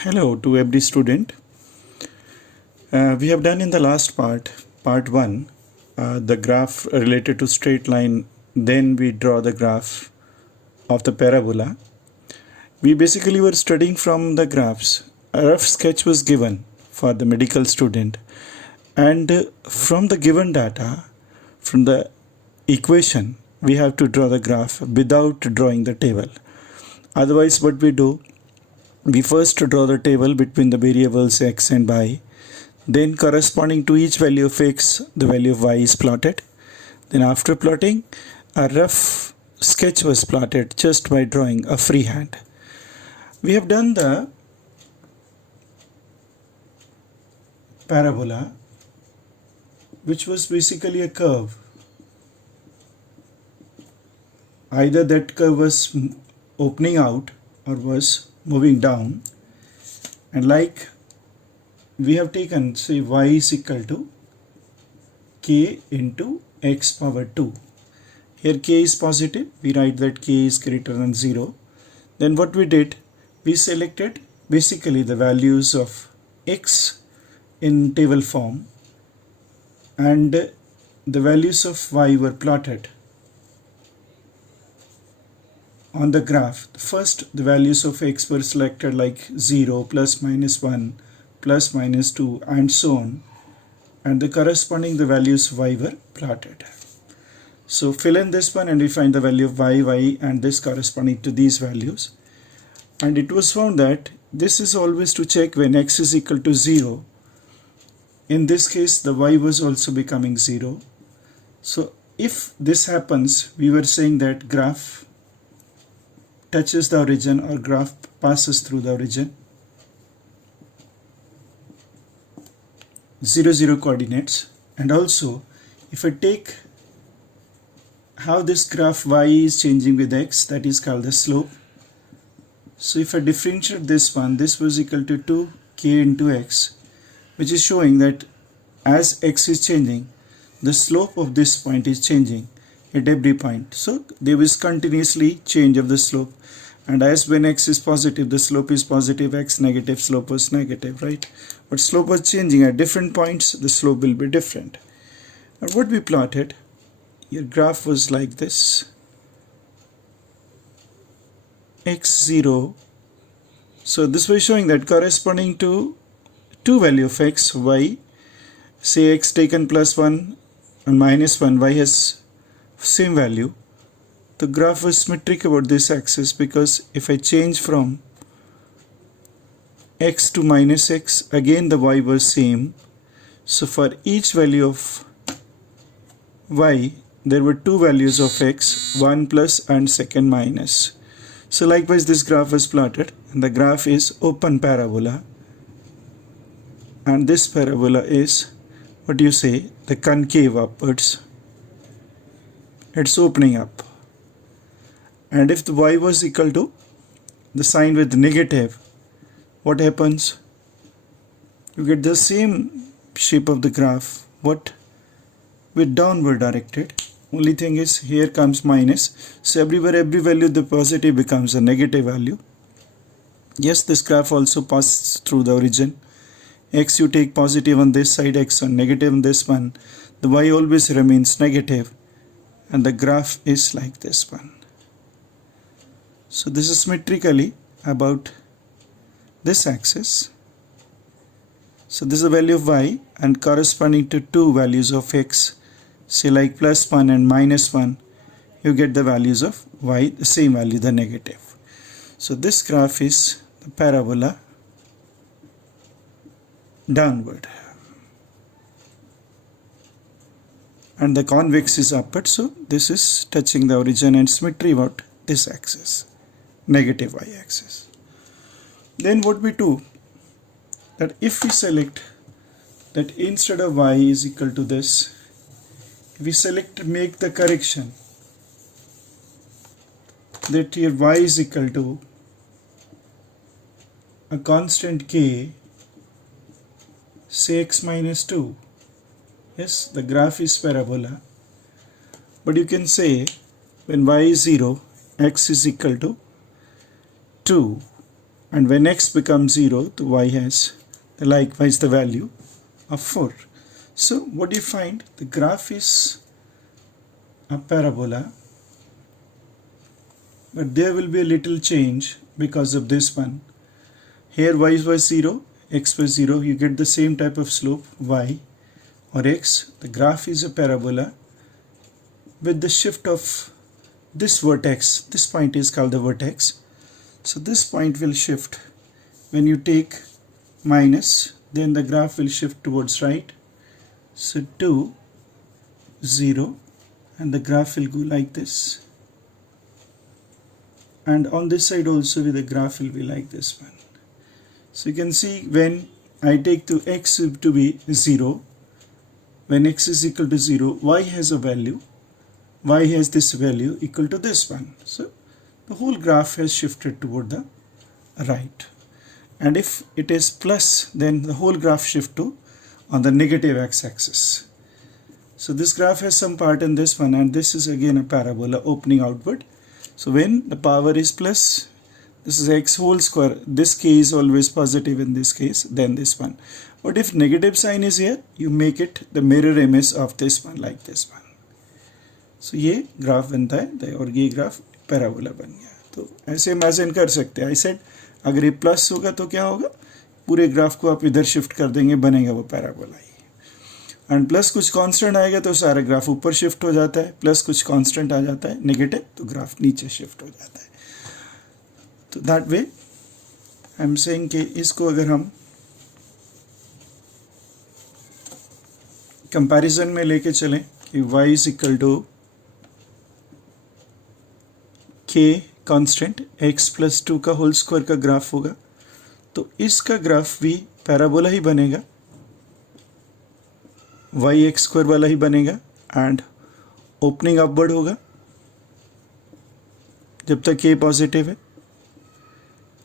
Hello to every student. We have done in the last part 1, the graph related to straight line. Then we draw the graph of the parabola. We basically were studying from the graphs. A rough sketch was given for the medical student, and from the given data, from the equation, we have to draw the graph without drawing the table. Otherwise, what we do, we first draw the table between the variables x and y. Then corresponding to each value of x, the value of y is plotted. Then after plotting, a rough sketch was plotted just by drawing a freehand. We have done the parabola, which was basically a curve. Either that curve was opening out or was moving down, and like we have taken, say, y is equal to k into x power 2. Here k is positive, we write that k is greater than 0. Then what we did, we selected basically the values of x in table form, and the values of y were plotted on the graph. First, the values of x were selected like 0, plus minus 1, plus minus 2, and so on, and the corresponding the values of y were plotted. So fill in this one and we find the value of y, and this corresponding to these values. And it was found that this is always to check when x is equal to 0. In this case, the y was also becoming 0. So if this happens, we were saying that graph touches the origin or graph passes through the origin. 0, 0 coordinates. And also, if I take how this graph y is changing with x, that is called the slope. So if I differentiate this one, this was equal to 2k into x, which is showing that as x is changing, the slope of this point is changing at every point. So there is continuously change of the slope, and as when x is positive, the slope is positive, x negative, slope was negative, right? But slope was changing at different points, the slope will be different. And what we plotted, your graph was like this: x0. So this was showing that corresponding to two value of x, y, say x taken plus 1 and minus 1, y has same value. The graph was symmetric about this axis, because if I change from x to minus x, again the y was same. So for each value of y, there were two values of x, one plus and second minus. So likewise this graph was plotted, and the graph is open parabola, and this parabola is, what do you say, the concave upwards. It's opening up. And if the y was equal to the sign with negative, what happens? You get the same shape of the graph, what, with downward directed. Only thing is, here comes minus, so everywhere every value the positive becomes a negative value. Yes, this graph also passes through the origin. X you take positive on this side, x on negative on this one, the y always remains negative, and the graph is like this one. So this is symmetrically about this axis. So this is the value of y, and corresponding to two values of x, say like plus 1 and minus 1, you get the values of y, the same value, the negative. So this graph is the parabola downward, and the convex is upward. So this is touching the origin and symmetry about this axis, negative y axis. Then what we do, that if we select that instead of y is equal to this, we select, make the correction that here y is equal to a constant k, say x minus 2. Yes, the graph is parabola, but you can say when y is 0, x is equal to 2, and when x becomes 0, the y has likewise the value of 4. So what do you find? The graph is a parabola, but there will be a little change because of this one. Here y was 0, x was 0, you get the same type of slope y or x. The graph is a parabola with the shift of this vertex. This point is called the vertex. So this point will shift when you take minus, then the graph will shift towards right. So 2, 0, and the graph will go like this. And on this side also the graph will be like this one. So you can see when I take to x to be 0, when x is equal to 0, y has a value. Y has this value equal to this one. So the whole graph has shifted toward the right. And if it is plus, then the whole graph shift to on the negative x-axis. So this graph has some part in this one, and this is again a parabola opening outward. So when the power is plus, this is x whole square. This k is always positive in this case, then this one. But if negative sign is here, you make it the mirror image of this one, like this one. So ये graph बनता है और ये graph parabola बन गया. तो ऐसे imagine कर सकते हैं. आई सेड अगर ये प्लस होगा तो क्या होगा, पूरे ग्राफ को आप इधर शिफ्ट कर देंगे, बनेगा वो पैराबोला ही. एंड प्लस कुछ कांस्टेंट आएगा तो सारा ग्राफ ऊपर शिफ्ट हो जाता है, प्लस कुछ कांस्टेंट आ जाता है नेगेटिव तो ग्राफ नीचे शिफ्ट हो जाता है. तो that way I am saying कि इसको अगर हम कंपैरिजन में लेके चलें कि y is equal to k constant x plus 2 का होल स्क्वायर का ग्राफ होगा, तो इसका ग्राफ भी पैराबोला ही बनेगा, y x स्क्वायर वाला ही बनेगा एंड ओपनिंग अपवर्ड होगा जब तक k पॉजिटिव है,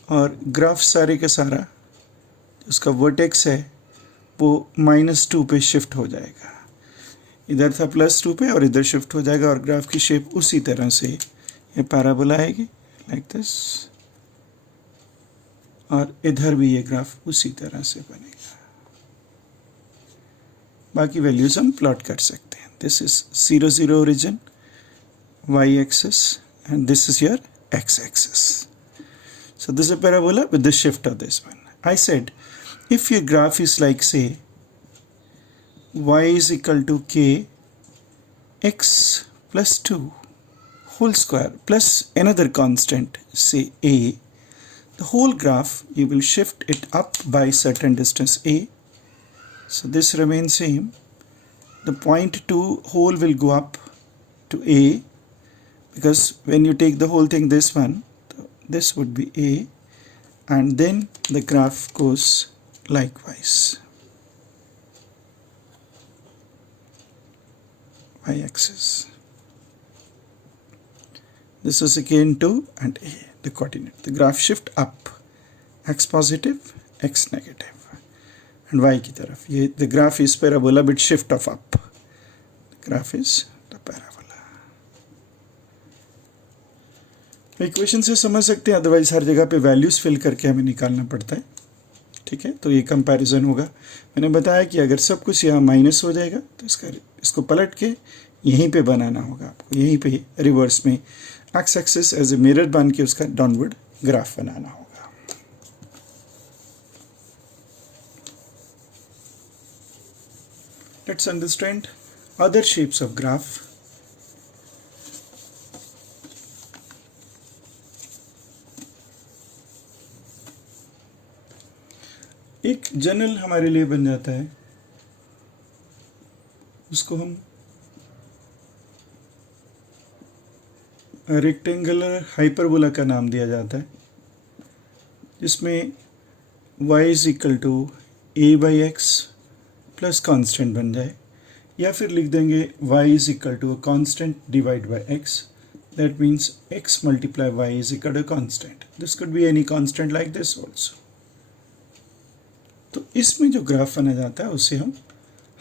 और ग्राफ सारे का सारा उसका वर्टेक्स है वो -2 पे शिफ्ट हो जाएगा. इधर था +2 पे और इधर शिफ्ट हो जाएगा, और ग्राफ की शेप उसी तरह से ये पैराबोला आएगी लाइक दिस, और इधर भी ये ग्राफ उसी तरह से बनेगा. बाकी वैल्यूज हम प्लॉट कर सकते हैं. This is 0 0 origin y axis and this is your x axis. So this is a parabola with the shift of this one. I said if your graph is like say y is equal to k x plus 2 whole square plus another constant say a, the whole graph you will shift it up by certain distance a. So this remains same. The point 2 whole will go up to a, because when you take the whole thing, this one, this would be a, and then the graph goes likewise y-axis. This is again 2 and a, the coordinate. The graph shift up, x positive, x negative, and y की तरफ. ये the graph is parabola with shift of up. The graph is the parabola. Equation से समझ सकते हैं, otherwise हर जगह पे values fill करके हमें निकालना पड़ता है. ठीक है, तो ये कंपैरिजन होगा. मैंने बताया कि अगर सब कुछ यहाँ माइनस हो जाएगा तो इसको पलट के यहीं पे बनाना होगा आपको, यहीं पे रिवर्स में x axis as a mirror बन के उसका डाउनवर्ड ग्राफ बनाना होगा. Let's understand other shapes of graph. एक जनरल हमारे लिए बन जाता है, उसको हम रेक्टेंगुलर हाइपरबोला का नाम दिया जाता है, जिसमें y is equal to a by x plus constant बन जाए, या फिर लिख देंगे y is equal to a constant divide by x. That means x multiply y is equal to constant. This could be any constant like this also. तो इसमें जो graph बना जाता है उसे हम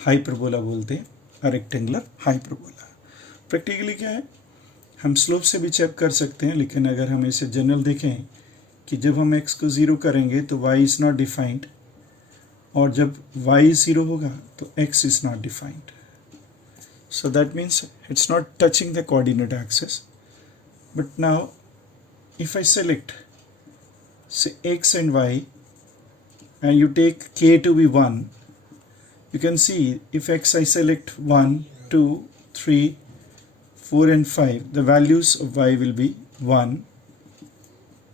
हाइपरबोला बोलते हैं, रेक्टेंगुलर हाइपरबोला. प्रैक्टिकली क्या है, हम स्लोप से भी चेक कर सकते हैं, लेकिन अगर हम इसे जनरल देखें कि जब हम x को 0 करेंगे तो y इज़ नॉट डिफाइंड, और जब y 0 होगा तो x is not defined. So that means it's not touching the coordinate axis. But now if I select say x and y and you take k to be 1, you can see if x I select 1, 2, 3, 4 and 5, the values of y will be 1,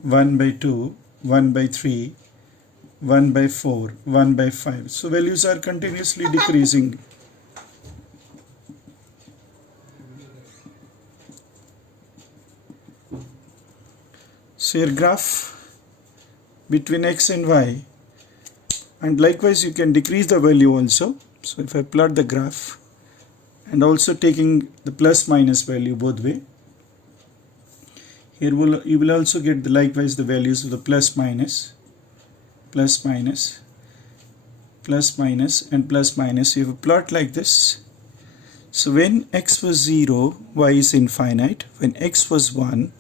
1 by 2, 1 by 3, 1 by 4, 1 by 5. So values are continuously decreasing. So your graph between x and y, and likewise you can decrease the value also. So if I plot the graph and also taking the plus minus value both way, here you will also get the likewise the values of the plus minus, plus minus, plus minus and plus minus. You have a plot like this. So when x was 0, y is infinite. When x was 1,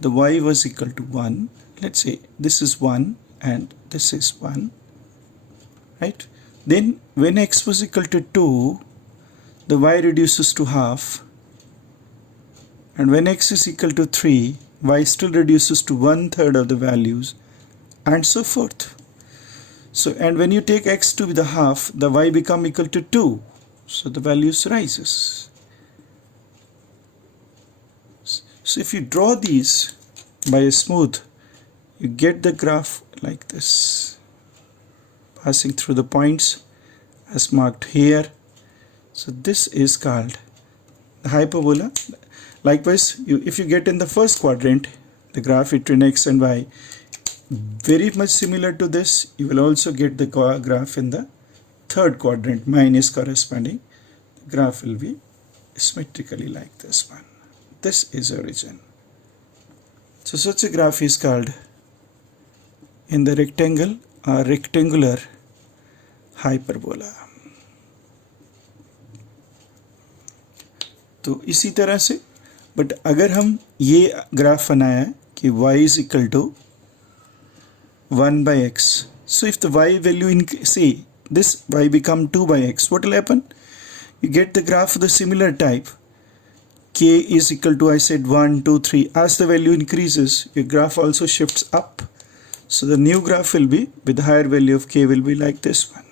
the y was equal to 1. Let's say this is 1 and this is 1, right? Then when x was equal to 2, the y reduces to half, and when x is equal to 3, y still reduces to 1/3 of the values, and so forth. So and when you take x to be the half, the y become equal to 2, so the values rises. So if you draw these by a smooth, you get the graph like this, passing through the points as marked here. So this is called the hyperbola. Likewise, if you get in the first quadrant, the graph between x and y, very much similar to this, you will also get the graph in the third quadrant, minus corresponding. The graph will be symmetrically like this one. This is origin. So such a graph is called in the rectangle or rectangular hyperbola. तो इसी तरह से, but अगर हम ये graph बनाया कि y is equal to 1 by x, so if the y value say this y become 2 by x, what will happen? You get the graph of the similar type. K is equal to, I said 1, 2, 3. As the value increases, your graph also shifts up. So the new graph will be with the higher value of k will be like this one.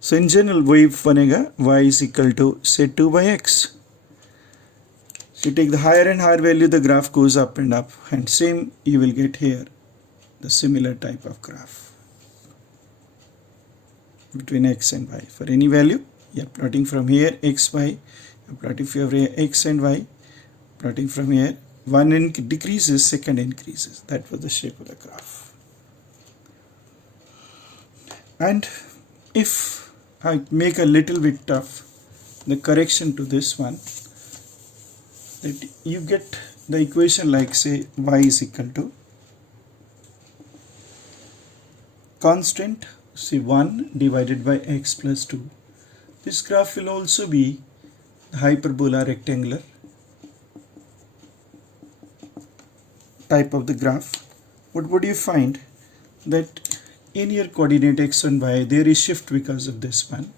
So in general, wave banega y is equal to say 2 by x. So you take the higher and higher value, the graph goes up, and same you will get here, the similar type of graph between x and y. For any value, you are plotting from here x, y. Plotting from here x and y, plotting from here, one decreases, second increases. That was the shape of the graph. And if I make a little bit of the correction to this one, that you get the equation like say y is equal to constant, say 1 divided by x plus 2. This graph will also be hyperbola rectangular type of the graph. What would you find? That in your coordinate x and y, there is shift because of this one.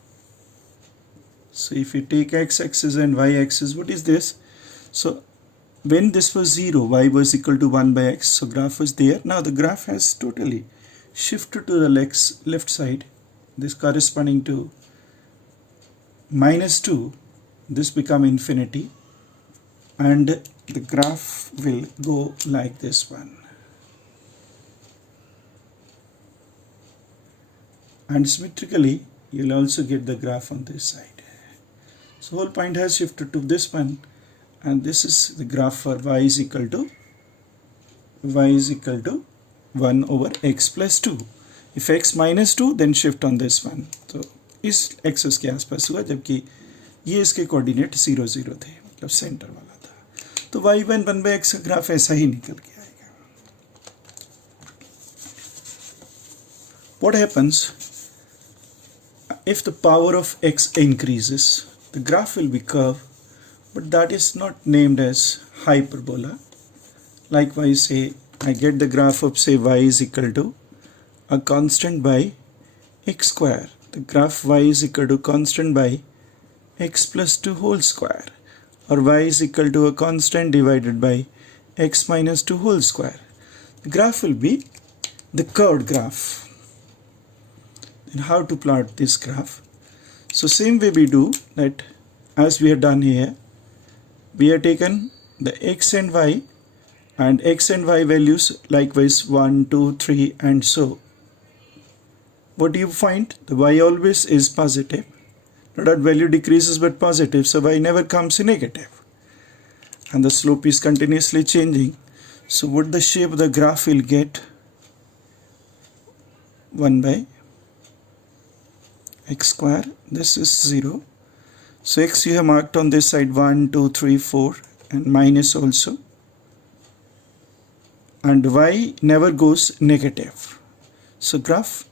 So if you take x-axis and y-axis, what is this? So when this was 0, y was equal to 1 by x, so graph was there. Now the graph has totally shifted to the left side, this corresponding to minus 2. This become infinity, and the graph will go like this one. And symmetrically, you will also get the graph on this side. So whole point has shifted to this one, and this is the graph for y is equal to 1 over x plus 2. If x minus 2, then shift on this one. So इस axis के आसपास हुआ, जबकि ये इसके coordinate 0, 0 थे, मतलब centre वाला था. तो y1 1 by x का ग्राफ ऐसा ही निकल के आएगा. What happens if the power of x increases? The graph will be curved, but that is not named as hyperbola. Likewise, say I get the graph of say y is equal to a constant by x square. The graph y is equal to constant by x plus 2 whole square, or y is equal to a constant divided by x minus 2 whole square. The graph will be the curved graph. And how to plot this graph? So same way we do that as we have done here. We have taken the x and y values likewise 1, 2, 3 and so. What do you find? The y always is positive. The dot value decreases but positive, so y never comes negative. And the slope is continuously changing. So what the shape of the graph will get? 1 by x square. This is 0. So x you have marked on this side 1, 2, 3, 4 and minus also. And y never goes negative. So graph,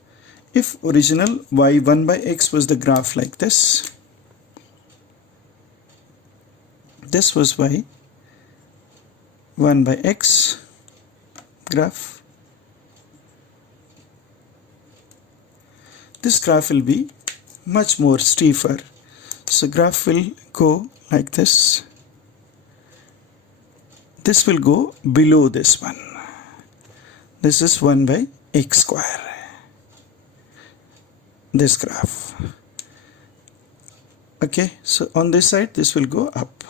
if original y 1 by x was the graph like this, this was y 1 by x graph, this graph will be much more steeper. So graph will go like this. This will go below this one. This is 1 by x square. This graph. Okay, so on this side this will go up.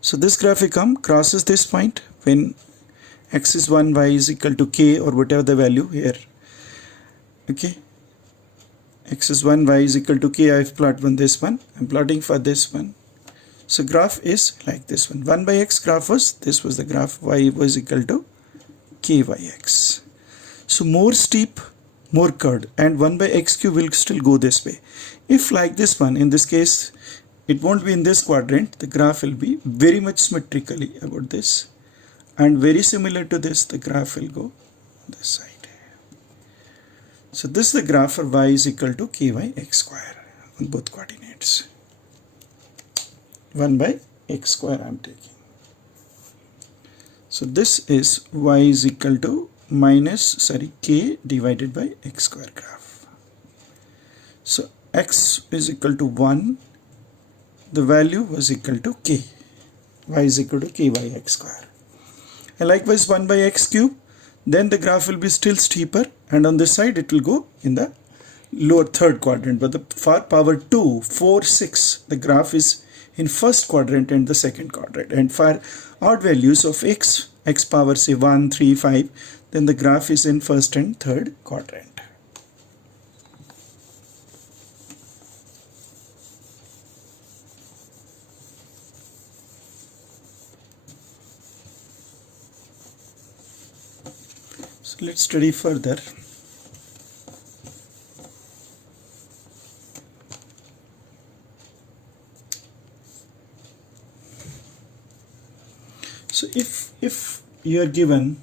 So this graph will come, crosses this point when x is 1, y is equal to k or whatever the value here. Okay, x is 1, y is equal to k. I have plotted on this one. I am plotting for this one. So graph is like this one. 1 by x graph was, this was the graph, y was equal to kyx. So more steep, more curved, and 1 by x cube will still go this way. If like this one, in this case it won't be in this quadrant, the graph will be very much symmetrically about this, and very similar to this the graph will go on this side. So this is the graph for y is equal to kyx square on both coordinates. 1 by x square I am taking. So this is y is equal to k divided by x square graph. So x is equal to 1, the value was equal to k, y is equal to kyx square. And likewise 1 by x cube, then the graph will be still steeper, and on this side it will go in the lower third quadrant, but the for power 2, 4, 6, the graph is in first quadrant and the second quadrant. And for odd values of x power say 1, 3, 5, then the graph is in first and third quadrant. So let's study further. So if you are given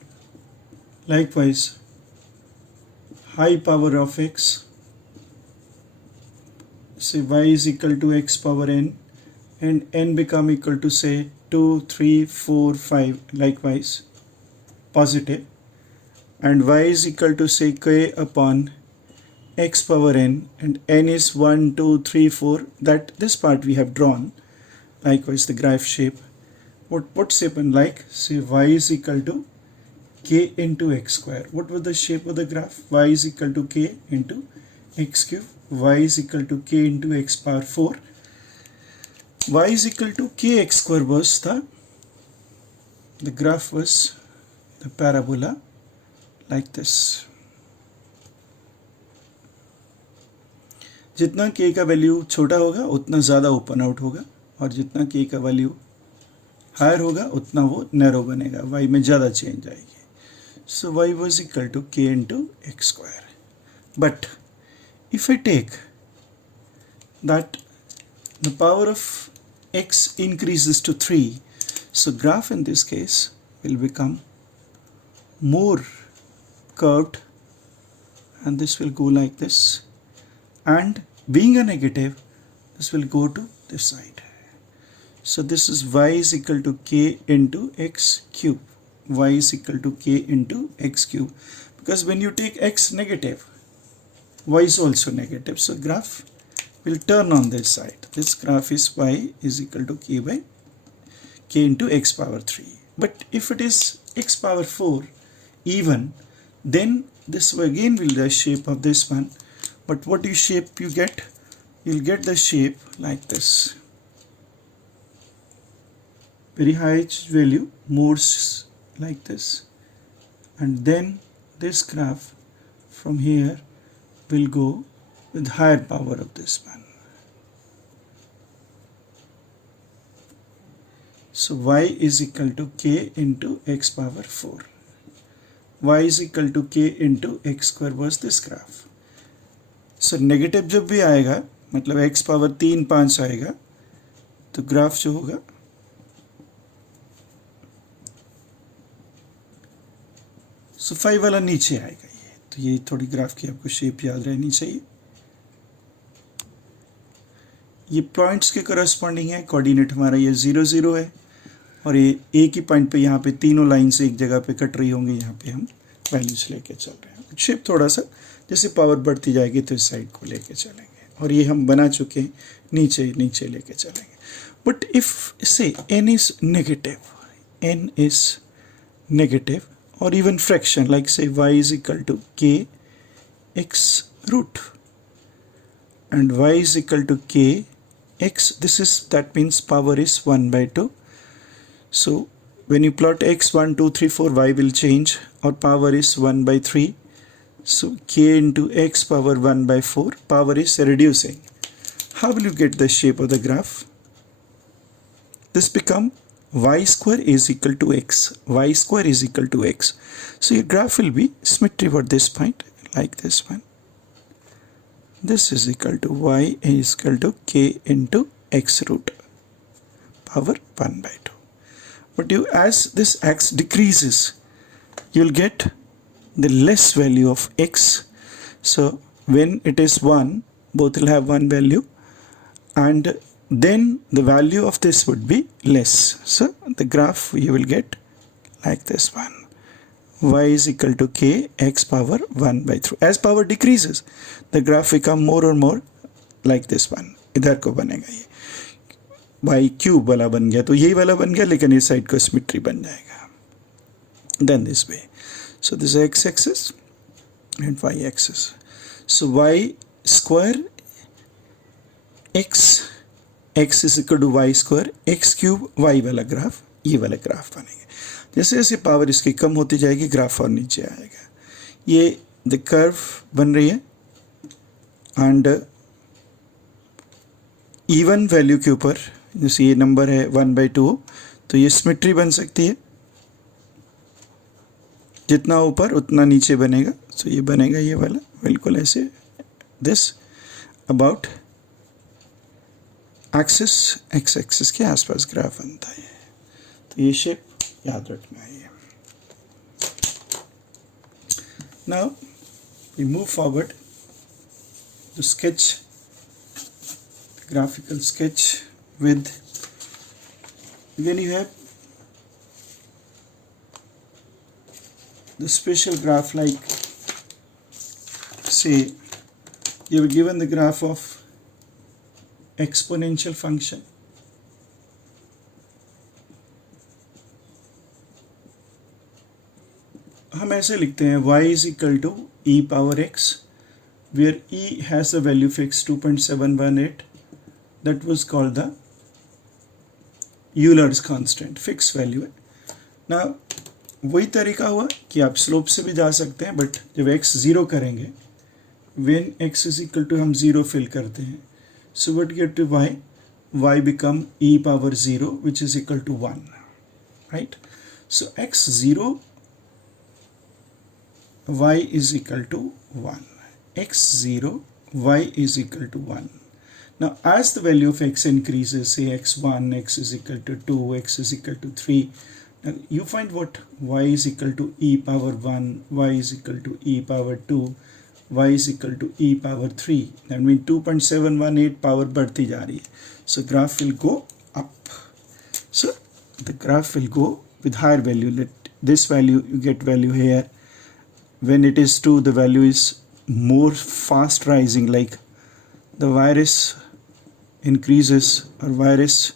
likewise high power of x, say y is equal to x power n, and n become equal to say 2, 3, 4, 5 likewise positive, and y is equal to say k upon x power n, and n is 1, 2, 3, 4, that this part we have drawn likewise the graph shape. What's happened, like say y is equal to k into x square. What was the shape of the graph? Y is equal to k into x cube, y is equal to k into x power 4. Y is equal to kx square was the graph was the parabola like this. जितना k का value छोटा होगा उतना ज़्यादा open out होगा, और जितना k का वैल्यू हायर होगा उतना वो नैरो बनेगा, y में ज़्यादा चेंज आएगी. So y was equal to k into x square. But if I take that the power of x increases to 3, so graph in this case will become more curved, and this will go like this, and being a negative this will go to this side. So this is y is equal to k into x cube. y is equal to k into x cube, because when you take x negative, y is also negative, so graph will turn on this side. This graph is y is equal to k by k into x power 3. But if it is x power 4 even, then this again will the shape of this one. But what you shape you get? You'll get the shape like this. Very high value moves like this, and then this graph from here will go with higher power of this one. So y is equal to k into x power 4. Y is equal to k into x square was this graph. So negative जब भी आएगा, मतलब x power 3 5 आएगा, तो graph जो होगा सो 5 वाला नीचे आएगा। ये तो ये थोड़ी ग्राफ की आपको शेप याद रहनी चाहिए। ये पॉइंट्स के करस्पॉन्डिंग है, कोऑर्डिनेट हमारा ये 0 0 है, और ये एक ही पॉइंट पे यहाँ पे तीनों लाइन्स एक जगह पे कट रही होंगी, यहाँ पे हम वैल्यूज लेके चल रहे हैं। शेप थोड़ा सा जैसे पावर बढ़ती जाएगी तो इस साइड को लेके चलेंगे, और ये हम बना चुके हैं, नीचे नीचे लेके चलेंगे। बट इफ से n is negative or even fraction, like say y is equal to k x root and y is equal to k x, that means power is 1 by 2. So when you plot x 1 2 3 4, y will change, or power is 1 by 3. So k into x power 1 by 4, power is reducing. How will you get the shape of the graph? This become y square is equal to x. Y square is equal to x. So your graph will be symmetry for this point, like this one. This is equal to y is equal to k into x root power 1 by 2. But you, as this x decreases, you will get the less value of x. So when it is 1, both will have one value, and then the value of this would be less. So the graph you will get like this one. Y is equal to k x power 1 by 3. As power decreases, the graph become more and more like this one. इधर को बनेगा ये y cube वाला बन गया, तो यही वाला बन गया, लेकिन इस साइड को सिमेट्री बन जाएगा. Then this way. So this is x axis and y axis. So y square x is equal to y square x cube, y वाला ग्राफ, ये वाला ग्राफ बनेगा. जैसे जैसे पावर इसकी कम होती जाएगी, ग्राफ और नीचे आएगा. ये द कर्व बन रही है, एंड इवन वैल्यू के ऊपर जैसे ये नंबर है 1 by 2, तो ये सिमेट्री बन सकती है, जितना ऊपर उतना नीचे बनेगा. तो ये बनेगा ये वाला बिल्कुल ऐसे, this about axis, x axis के आसपास ग्राफ बनता है. तो ये शेप याद रखना है. Now we move forward to sketch, graphical sketch with, then you have the special graph, like say you have given the graph of exponential function. हम ऐसे लिखते हैं y is equal to e power x, where e has a value fixed 2.718. That was called the Euler's constant, fixed value है. Now वही तरीका हुआ कि आप स्लोप से भी जा सकते हैं, बट जब x 0 करेंगे, when x is equal to हम 0 फिल करते हैं, so what get to y, y become e power 0, which is equal to 1, right? So x 0, y is equal to 1, x 0, y is equal to 1. Now as the value of x increases, say x1, x is equal to 2, x is equal to 3, now you find what, y is equal to e power 1, y is equal to e power 2, y is equal to e power 3. That means 2.718 power बढ़ती जा रही है. So graph will go up. So the graph will go with higher value. Let this value, you get value here. When it is 2, the value is more fast rising, like the virus increases or virus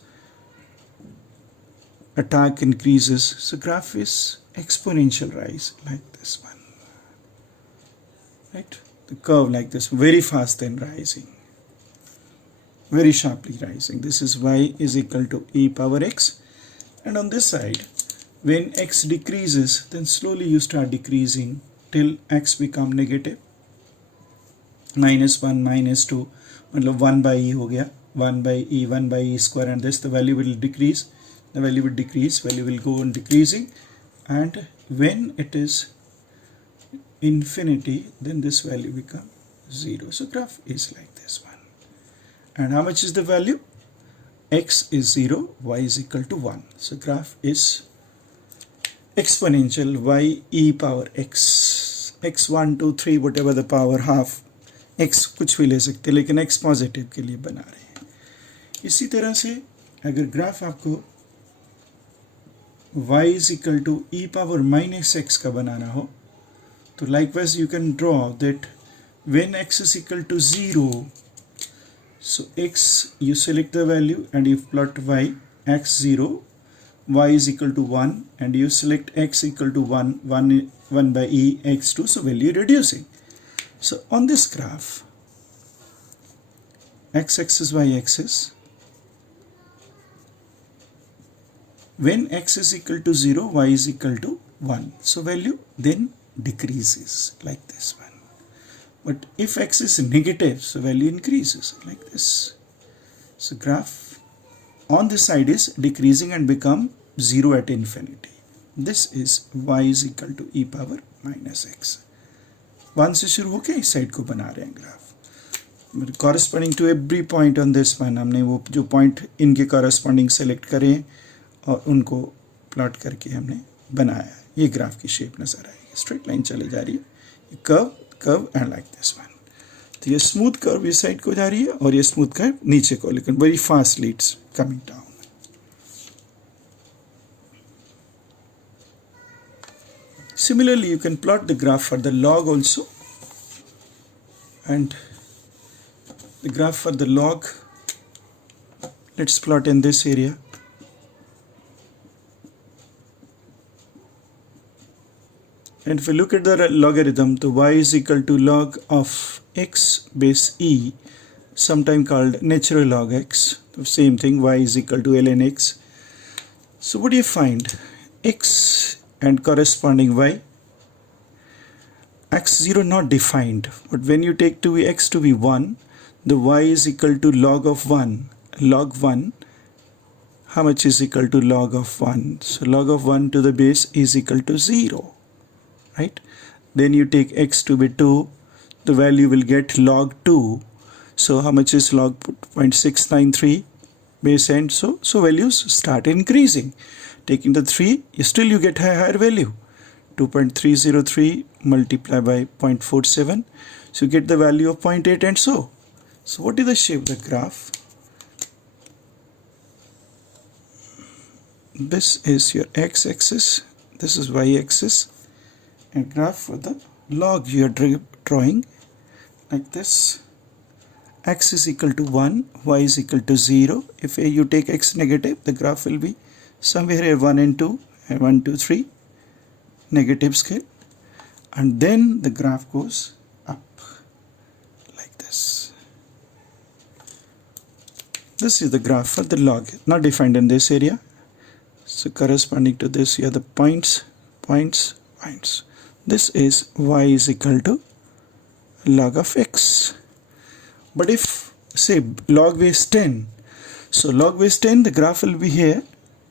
attack increases. So graph is exponential rise like this one, right? The curve like this, very fast then rising, very sharply rising. This is y is equal to e power x. And on this side, when x decreases, then slowly you start decreasing till x become negative. -1, -2, मतलब 1 by e हो गया, 1 by e square, and this the value will decrease, the value will decrease, value will go on decreasing, and when it is infinity, then this value become 0. So graph is like this one. And how much is the value? X is 0, y is equal to 1. So graph is exponential y e power x, x1 2 3 whatever the power half, x कुछ भी ले सकते, लेकिन x positive के लिए बना रहे हैं. इसी तरह से अगर ग्राफ आपको y is equal to e power minus x का बनाना हो, तो likewise you can draw that when x is equal to 0, so x, you select the value and you plot y, x 0, y is equal to 1, and you select x equal to 1 by e, x 2, so value reducing. So on this graph, x-axis, y-axis, when x is equal to 0, y is equal to 1, so value then decreases like this one. But if x is negative, so value increases like this. So graph on this side is decreasing and become 0 at infinity. This is y is equal to e power minus x. 1 से शुरू होके इस side को बना रहे हैं graph. Corresponding to every point on this one, हमने वो जो पॉइंट इनके corresponding सेलेक्ट करें और उनको प्लॉट करके हमने बनाया. ये ग्राफ की शेप नजर आएगी, स्ट्रेट लाइन चली जा रही है, curve and like this one. तो ये स्मूथ कर्व इस साइड को जा रही है और ये स्मूथ कर्व नीचे को, लेकिन very fast leads coming down. Similarly, you can plot the graph for the log also, and the graph for the log, let's plot in this area. And if we look at the logarithm, the y is equal to log of x base e, sometime called natural log x, the same thing, y is equal to ln x. So what do you find? X and corresponding y, x0 not defined, but when you take to be x to be 1, the y is equal to log of 1, log 1, how much is equal to log of 1? So log of 1 to the base is equal to 0, right? Then you take x to be 2, the value will get log 2. So how much is log 0.693 base end? So values start increasing. Taking the 3, still you get a higher value, 2.303 multiplied by 0.47, so you get the value of 0.8 and so. So what is the shape of the graph? This is your x-axis, this is y-axis, and graph for the log you are drawing like this. X is equal to 1, y is equal to 0. If you take x negative, the graph will be somewhere here 1 and 2, and 1, 2, 3 negative scale, and then the graph goes up like this. This is the graph for the log, not defined in this area. So corresponding to this, you have the points. This is y is equal to log of x. But if say log base 10, so log base 10, the graph will be here,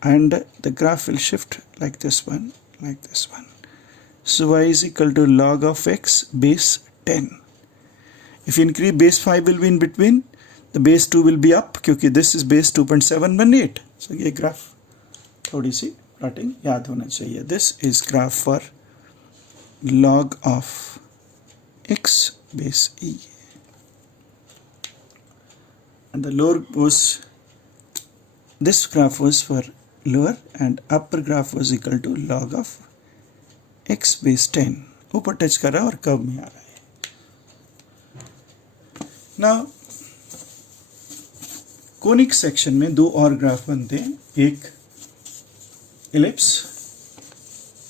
and the graph will shift like this one, like this one. So y is equal to log of x base 10. If you increase, base 5 will be in between, the base 2 will be up, because this is base 2.718. So ये graph थोड़ी सी plotting याद होना चाहिए. This is graph for log of x base e. And the lower was, this graph was for lower, and upper graph was equal to log of x base 10 ऊपर touch कर रहा है और curve में आ रहा है। नाउ कोनिक सेक्शन में दो और ग्राफ बनते हैं, एक इलिप्स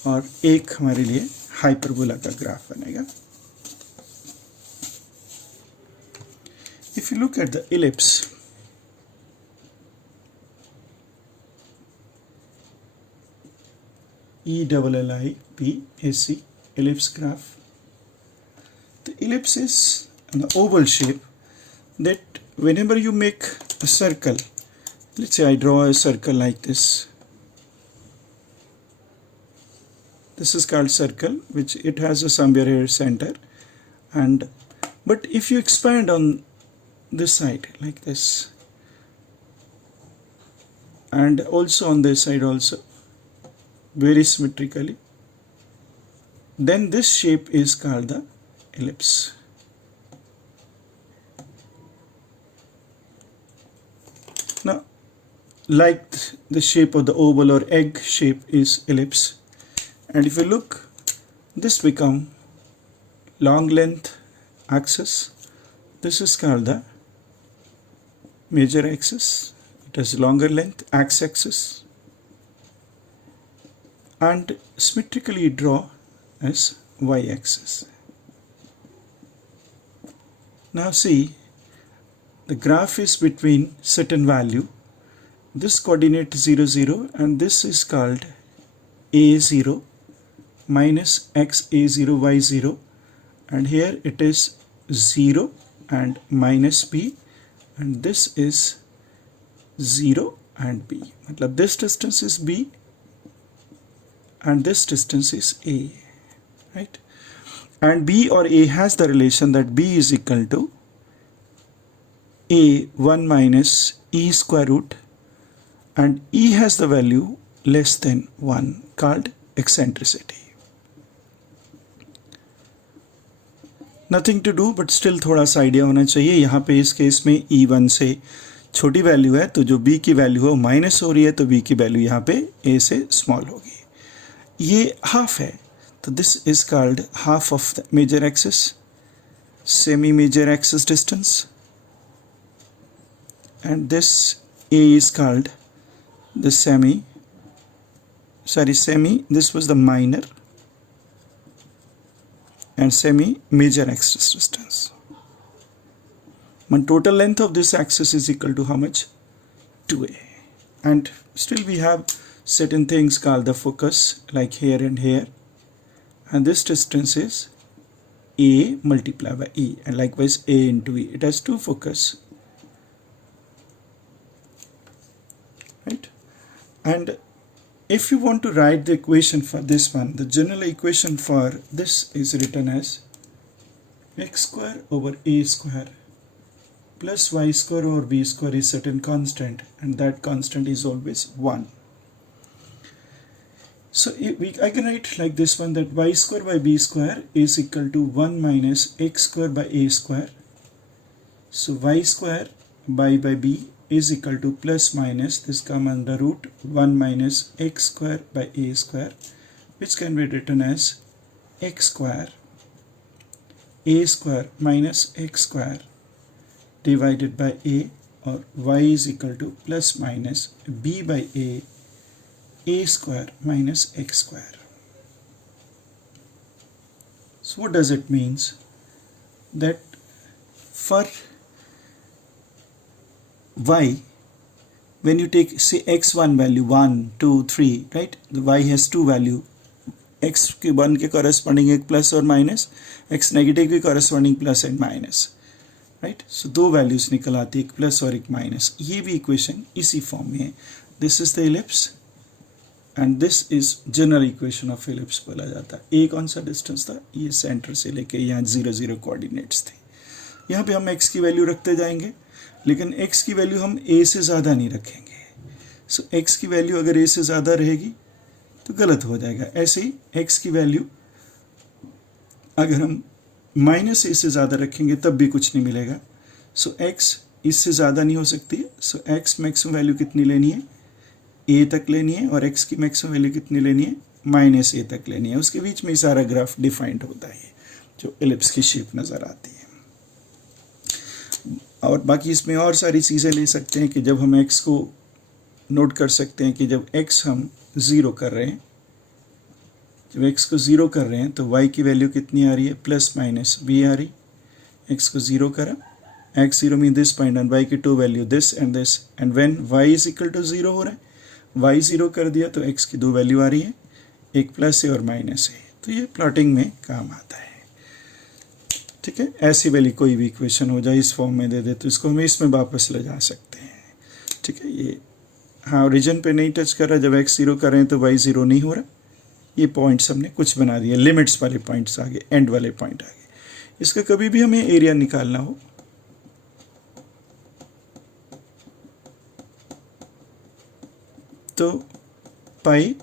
और एक हमारे लिए हाइपरबोला का ग्राफ बनेगा। If you look at the ellipse, ELLIPS, ellipse graph. The ellipse is an oval shape that whenever you make a circle, let's say I draw a circle like this. This is called circle, which it has a somewhere here center, and but if you expand on this side like this, and also on this side also, very symmetrically, then this shape is called the ellipse. Now, like the shape of the oval or egg shape is ellipse, and if you look, this become long length axis. This is called the major axis. It has longer length x-axis, and symmetrically draw as y-axis. Now see, the graph is between certain value. This coordinate 0, 0, and this is called a0 minus x a0 y0, and here it is 0 and minus b, and this is 0 and b. मतलब this distance is b and this distance is a, right? And b or a has the relation that b is equal to a 1 minus e square root, and e has the value less than 1 called eccentricity. Nothing to do, but still थोड़ा सा idea होना चाहिए। यहाँ पे इस case में e1 से छोटी वैल्यू है, तो जो b की वैल्यू है वो माइनस हो रही है, तो b की वैल्यू यहाँ पे a से स्मॉल होगी। ये हाफ है, तो this is called half of the major axis, semi major axis distance, and this a is called the semi, this was the minor and semi major axis distance. And total length of this axis is equal to how much? 2a. And still we have certain things called the focus, like here and here, and this distance is a multiplied by e, and likewise a into e. It has two focus, right? And if you want to write the equation for this one, the general equation for this is written as x square over a square plus y square over b square is certain constant, and that constant is always 1. So I can write like this one, that y square by b square is equal to 1 minus x square by a square. So y square by b is equal to plus minus, this come under root 1 minus x square by a square, which can be written as x square minus x square divided by a, or y is equal to plus minus b by a square minus x square. So what does it means? That for y, when you take say x1 value 1, 2, 3, right? The y has two value, x के 1 के corresponding एक plus और minus, x negative के corresponding plus and minus, right? So दो values निकल आती है, एक plus और एक minus. ये भी equation इसी form में है. This is the ellipse and this is general equation of ellipse बोला जाता है। a कौन सा distance था? ये center से लेके यहाँ 0, 0 coordinates थे। यहाँ पे हम x की value रखते जाएंगे, लेकिन x की वैल्यू हम a से ज़्यादा नहीं रखेंगे। सो x की वैल्यू अगर a से ज़्यादा रहेगी तो गलत हो जाएगा। ऐसे ही x की वैल्यू अगर हम माइनस a से ज़्यादा रखेंगे तब भी कुछ नहीं मिलेगा। सो x इससे ज़्यादा नहीं हो सकती है। सो x मैक्सिमम वैल्यू कितनी लेनी है? a तक लेनी है, और x की मैक्सिमम वैल्यू कितनी लेनी है? माइनस ए तक लेनी है, उसके बीच में ही सारा ग्राफ डिफाइंड होता है जो एलिप्स की शेप नज़र आती है। और बाकी इसमें और सारी चीज़ें ले सकते हैं कि जब हम x को नोट कर सकते हैं कि जब x हम ज़ीरो कर रहे हैं, जब x को ज़ीरो कर रहे हैं तो y की वैल्यू कितनी आ रही है, प्लस माइनस b आ रही। x को ज़ीरो करा, x zero mean this point and y की two value this and when y is equal to zero हो रहा है, y ज़ीरो कर दिया तो x की दो वैल्यू आ रही है, एक प्लस है और माइनस है। तो ये प्लॉटिंग में काम आता है। ठीक है, ऐसी वाली कोई भी इक्वेशन हो जाए इस फॉर्म में दे दे तो इसको हम इसमें वापस ले जा सकते हैं। ठीक है, ये हाँ ओरिजिन पे नहीं टच कर रहा, जब x ज़ीरो कर रहे हैं तो y ज़ीरो नहीं हो रहा। ये पॉइंट्स हमने कुछ बना दिए, लिमिट्स वाले पॉइंट्स आगे, एंड वाले पॉइंट आगे। इसका कभी भी हमें एरिया निकालना हो तो पाई,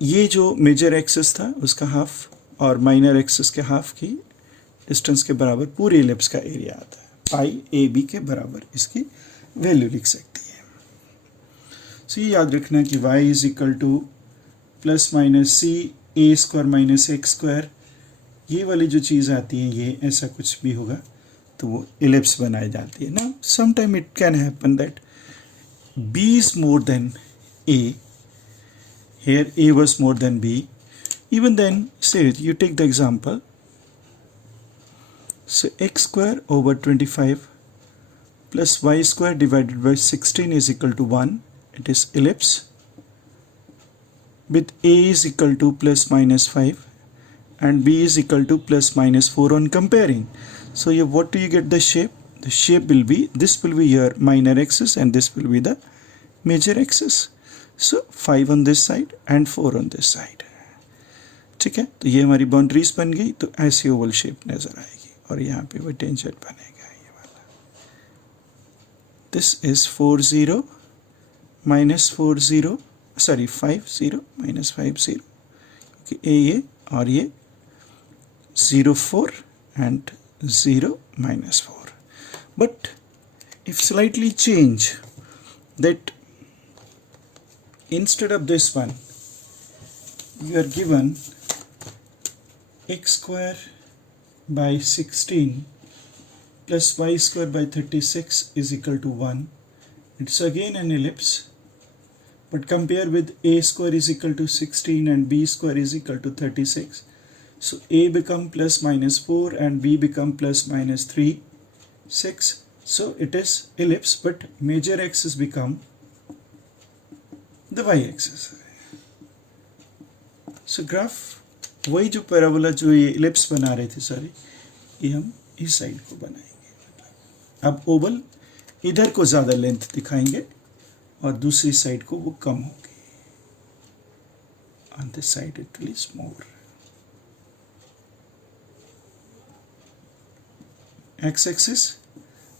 ये जो मेजर एक्सिस था उसका हाफ और माइनर एक्सिस के हाफ की डिस्टेंस के बराबर पूरी एलिप्स का एरिया आता है। पाई ए बी के बराबर इसकी वैल्यू लिख सकती है। सो ये याद रखना कि y is equal to plus minus c a square minus x square, ये वाली जो चीज़ आती है ये ऐसा कुछ भी होगा तो वो एलिप्स बनाई जाती है ना। Sometime it can happen that b is more than a, here a was more than b, even then say you take the example, so x square over 25 plus y square divided by 16 is equal to 1, it is ellipse with a is equal to plus minus 5 and b is equal to plus minus 4 on comparing. So here what do you get the shape? The shape will be, this will be your minor axis and this will be the major axis. So 5 on this side and 4 on this side. ठीक है, तो ये हमारी boundaries बन गई। तो ऐसी Oval shape नजर आएगी और यहाँ पे वो टेंजेंट बनेगा ये वाला। This is 4 0 minus 4 0 sorry 5 0 minus 5 0, क्योंकि ये और ये 0 4 and 0 minus 4. But if slightly change that instead of this one you are given x square by 16 plus y square by 36 is equal to 1, it's again an ellipse, but compare with a square is equal to 16 and b square is equal to 36. So a become plus minus 4 and b become plus minus 3 6. So it is ellipse, but major axis become the y axis. So graph वही जो parabola जो ये ellipse बना रहे थे सारे, ये हम इस साइड को बनाएंगे। अब ओवल इधर को ज़्यादा लेंथ दिखाएंगे और दूसरी साइड को वो कम होगी। On this side it will is more. X-axis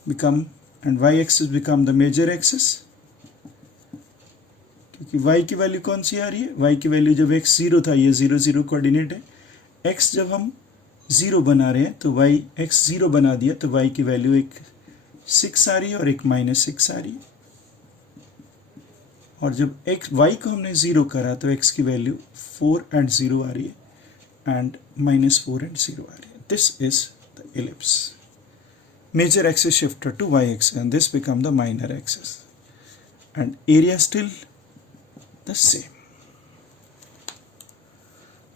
become and y-axis become the major axis, क्योंकि y की वैल्यू कौन सी आ रही है, y की वैल्यू जब x 0 था, ये 0 0 कोऑर्डिनेट है, x जब हम 0 बना रहे हैं तो y x 0 बना दिया तो y की वैल्यू एक 6 आ रही है और एक माइनस 6 आ रही है, और जब x y को हमने 0 करा तो x की वैल्यू 4 and 0 आ रही है एंड माइनस 4 and 0 आ रही है। This is the ellipse. Major axis shifted to y-axis and this become the minor axis and area still the same.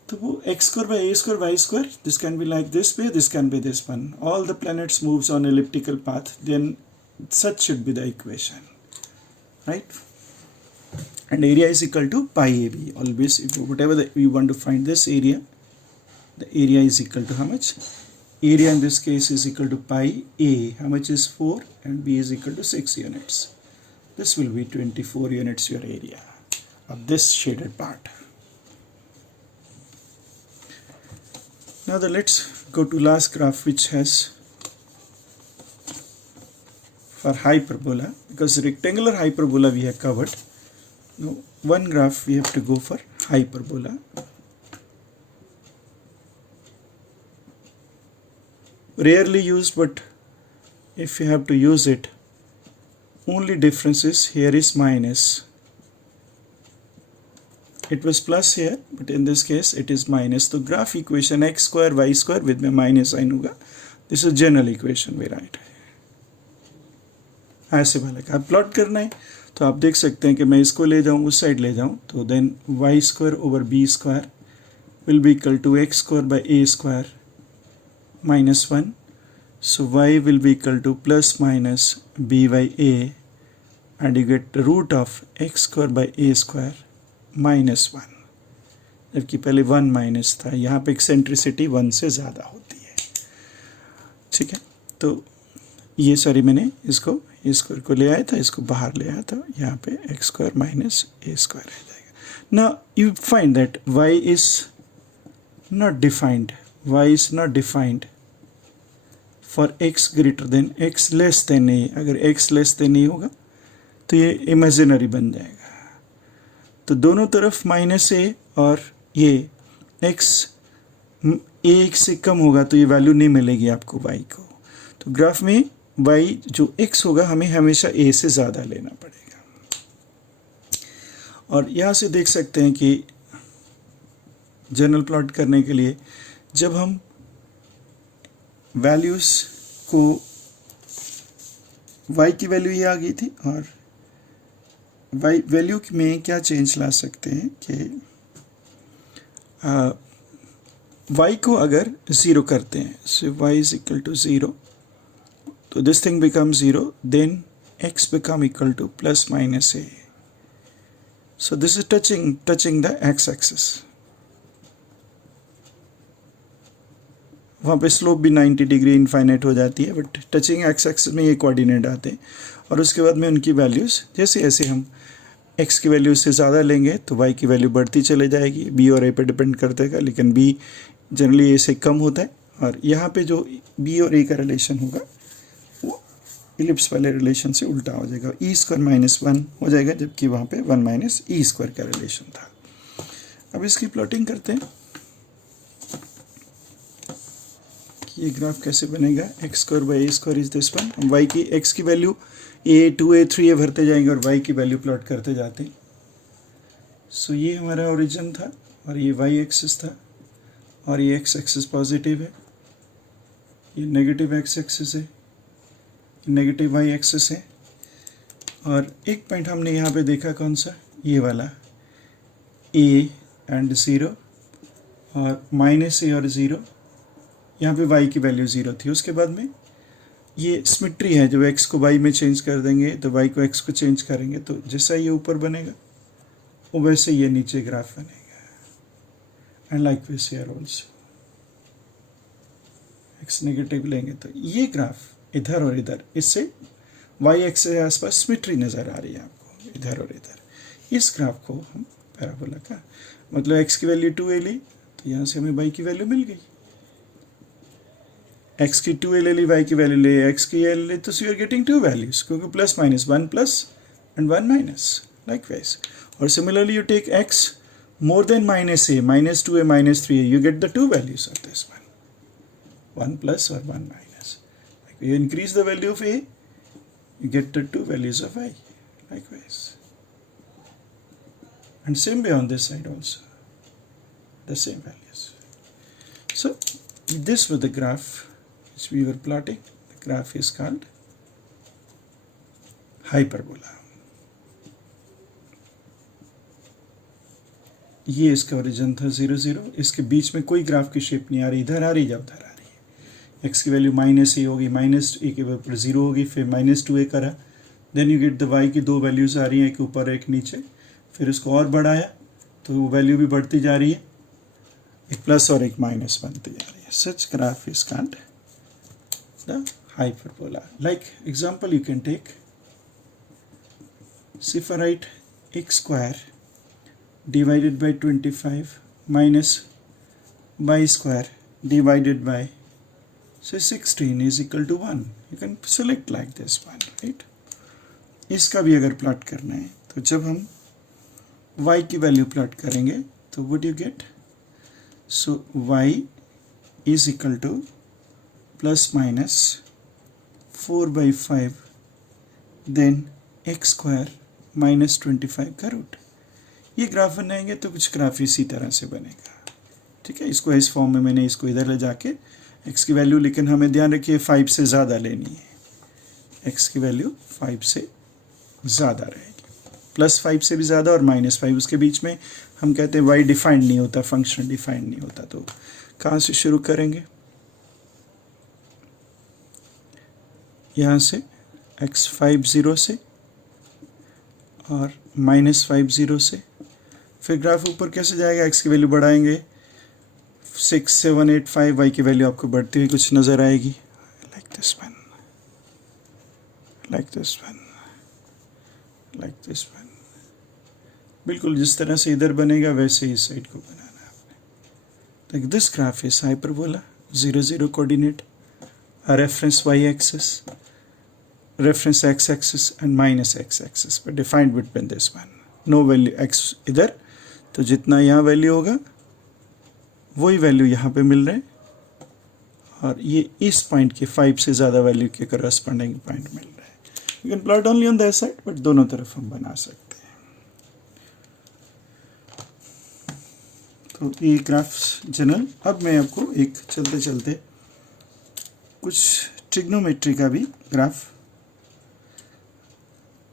So x square by a square y square, this can be like this way, this can be this one. All the planets moves on elliptical path, then such should be the equation, right? And area is equal to pi ab. Always if whatever you want to find this area, the area is equal to how much? Area in this case is equal to pi a, how much is 4, and b is equal to 6 units. This will be 24 units your area of this shaded part. Now let's go to last graph, which has for hyperbola, because rectangular hyperbola we have covered. Now one graph we have to go for hyperbola. Rarely used, but if you have to use it, only difference is here is minus, it was plus here, but in this case it is minus. तो graph equation x square y square with में minus sign होगा. This is general equation we write. ऐसे वाले का plot करना है तो आप देख सकते हैं कि मैं इसको ले जाऊँ, उस साइड ले जाऊँ, तो then y square over b square will be equal to x square by a square minus 1. So y will be equal to plus minus b by a and you get root of x square by a square minus 1. जबकि पहले 1 minus था, यहाँ पे eccentricity 1 से ज़्यादा होती है. ठीक है, तो ये सॉरी मैंने इसको स्क्वायर को ले आया था, इसको बाहर ले आया था, यहाँ पे x square minus a square रह जाएगा. Now you find that y is not defined, y is not defined for x greater than x less than a. अगर एक्स लेस देन ए होगा तो ये इमेजिनरी बन जाएगा. तो दोनों तरफ माइनस ए और ये एक्स एक से कम होगा तो ये वैल्यू नहीं मिलेगी आपको वाई को. तो ग्राफ में y जो x होगा हमें हमेशा a से ज़्यादा लेना पड़ेगा. और यहाँ से देख सकते हैं कि जनरल प्लॉट करने के लिए जब हम वैल्यूज़ को y की वैल्यू ये आ गई थी और y वैल्यू में क्या चेंज ला सकते हैं कि y को अगर ज़ीरो करते हैं, so y is equal to zero, so this thing becomes 0, then x become equal to plus minus a. So this is touching the x-axis. वहाँ पे स्लोप भी 90 डिग्री इनफाइनाइट हो जाती है, बट टचिंग x-axis में ये कोऑर्डिनेट आते हैं. और उसके बाद में उनकी वैल्यूज़ जैसे जैसे हम x की वैल्यू से ज़्यादा लेंगे तो y की वैल्यू बढ़ती चले जाएगी. b और a पे डिपेंड करते हैं, लेकिन b जनरली a से कम होता है. और यहाँ पे जो b और a का रिलेशन होगा इलिप्स वाले रिलेशन से उल्टा हो जाएगा, ई स्क्वायर माइनस 1 हो जाएगा, जबकि वहाँ पे 1 माइनस ई स्क्वायर का रिलेशन था. अब इसकी प्लॉटिंग करते हैं कि ये ग्राफ कैसे बनेगा. X square by a square is this one. हम वाई की एक्स की वैल्यू a 2a 3a भरते जाएंगे और वाई की वैल्यू प्लॉट करते जाते हैं. सो ये हमारा ओरिजिन था और ये वाई एक्सिस था और ये एक्स एक्सिस पॉजिटिव है, ये नेगेटिव एक्स एक्सिस है, नेगेटिव वाई एक्सिस है. और एक पॉइंट हमने यहाँ पे देखा कौन सा, ये वाला a एंड 0 और माइनस a और 0, यहाँ पे y की वैल्यू 0 थी. उसके बाद में ये सिमेट्री है, जब x को y में चेंज कर देंगे तो y को x को चेंज करेंगे तो जैसा ये ऊपर बनेगा वो वैसे ये नीचे ग्राफ बनेगा. And like this here also x negative लेंगे तो ये ग्राफ इधर और इधर, इससे y एक्स के आसपास सिमेट्री नज़र आ रही है आपको इधर और इधर. इस ग्राफ को हम पैराबोला का मतलब x की वैल्यू 2a ली तो यहाँ से हमें y की वैल्यू मिल गई. x की 2a ले ली, y की वैल्यू ले, x की l ले, तो you are getting two values क्योंकि plus minus 1 plus and 1 minus likewise. और similarly you take x more than minus a minus 2a minus 3a, you get the two values of this one, 1 plus और 1 minus. You increase the value of a, you get the two values of y, likewise. And same way on this side also, the same values. So this was the graph which we were plotting. The graph is called hyperbola. ये इसका origin था 0 0. इसके बीच में कोई graph की shape नहीं आ रही, इधर आ रही या उधर आ रही. x की वैल्यू माइनस ए होगी, माइनस ए के ऊपर 0 होगी, फिर माइनस 2a करा, then you get the y की दो वैल्यूज़ आ रही हैं, एक ऊपर एक नीचे. फिर उसको और बढ़ाया तो वो वैल्यू भी बढ़ती जा रही है, एक प्लस और एक माइनस बनती जा रही है. Such graph is called the hyperbola. Like example you can take, if I write x square divided by 25 minus y square divided by say 16 is equal to 1. You can select like this one, right? इसका भी अगर plot करना है तो जब हम y की value plot करेंगे तो what you get? So y is equal to plus minus 4 by 5 then x square minus 25 का रूट. ये ग्राफ बनाएंगे तो कुछ ग्राफ इसी तरह से बनेगा, ठीक है। इसको इस फॉर्म में मैंने इसको इधर ले जाके x की वैल्यू, लेकिन हमें ध्यान रखिए 5 से ज़्यादा लेनी है, x की वैल्यू 5 से ज़्यादा रहेगी, +5 से भी ज़्यादा और -5 उसके बीच में। हम कहते हैं y डिफाइंड नहीं होता, फंक्शन डिफाइंड नहीं होता। तो कहाँ से शुरू करेंगे, यहाँ से x50 से और -50 से, फिर ग्राफ ऊपर कैसे जाएगा, x की वैल्यू बढ़ाएंगे 6 7 8 5, y की वैल्यू आपको बढ़ती हुई कुछ नज़र आएगी, like this one, like this one, like this one. बिल्कुल जिस तरह से इधर बनेगा वैसे ही इस साइड को बनाना है आपने। Like this graph is hyperbola, 0 0 coordinate, reference y axis, reference x-axis and minus x-axis but defined between this one, no value x इधर, तो जितना यहाँ वैल्यू होगा वही वैल्यू यहाँ पे मिल रहे, और ये इस पॉइंट के 5 से ज़्यादा वैल्यू के करस्पॉन्डिंग पॉइंट मिल रहा है। You can plot only on that side, but दोनों तरफ हम बना सकते हैं। तो ये ग्राफ्स जनरल। अब मैं आपको एक चलते चलते कुछ ट्रिग्नोमेट्री का भी ग्राफ,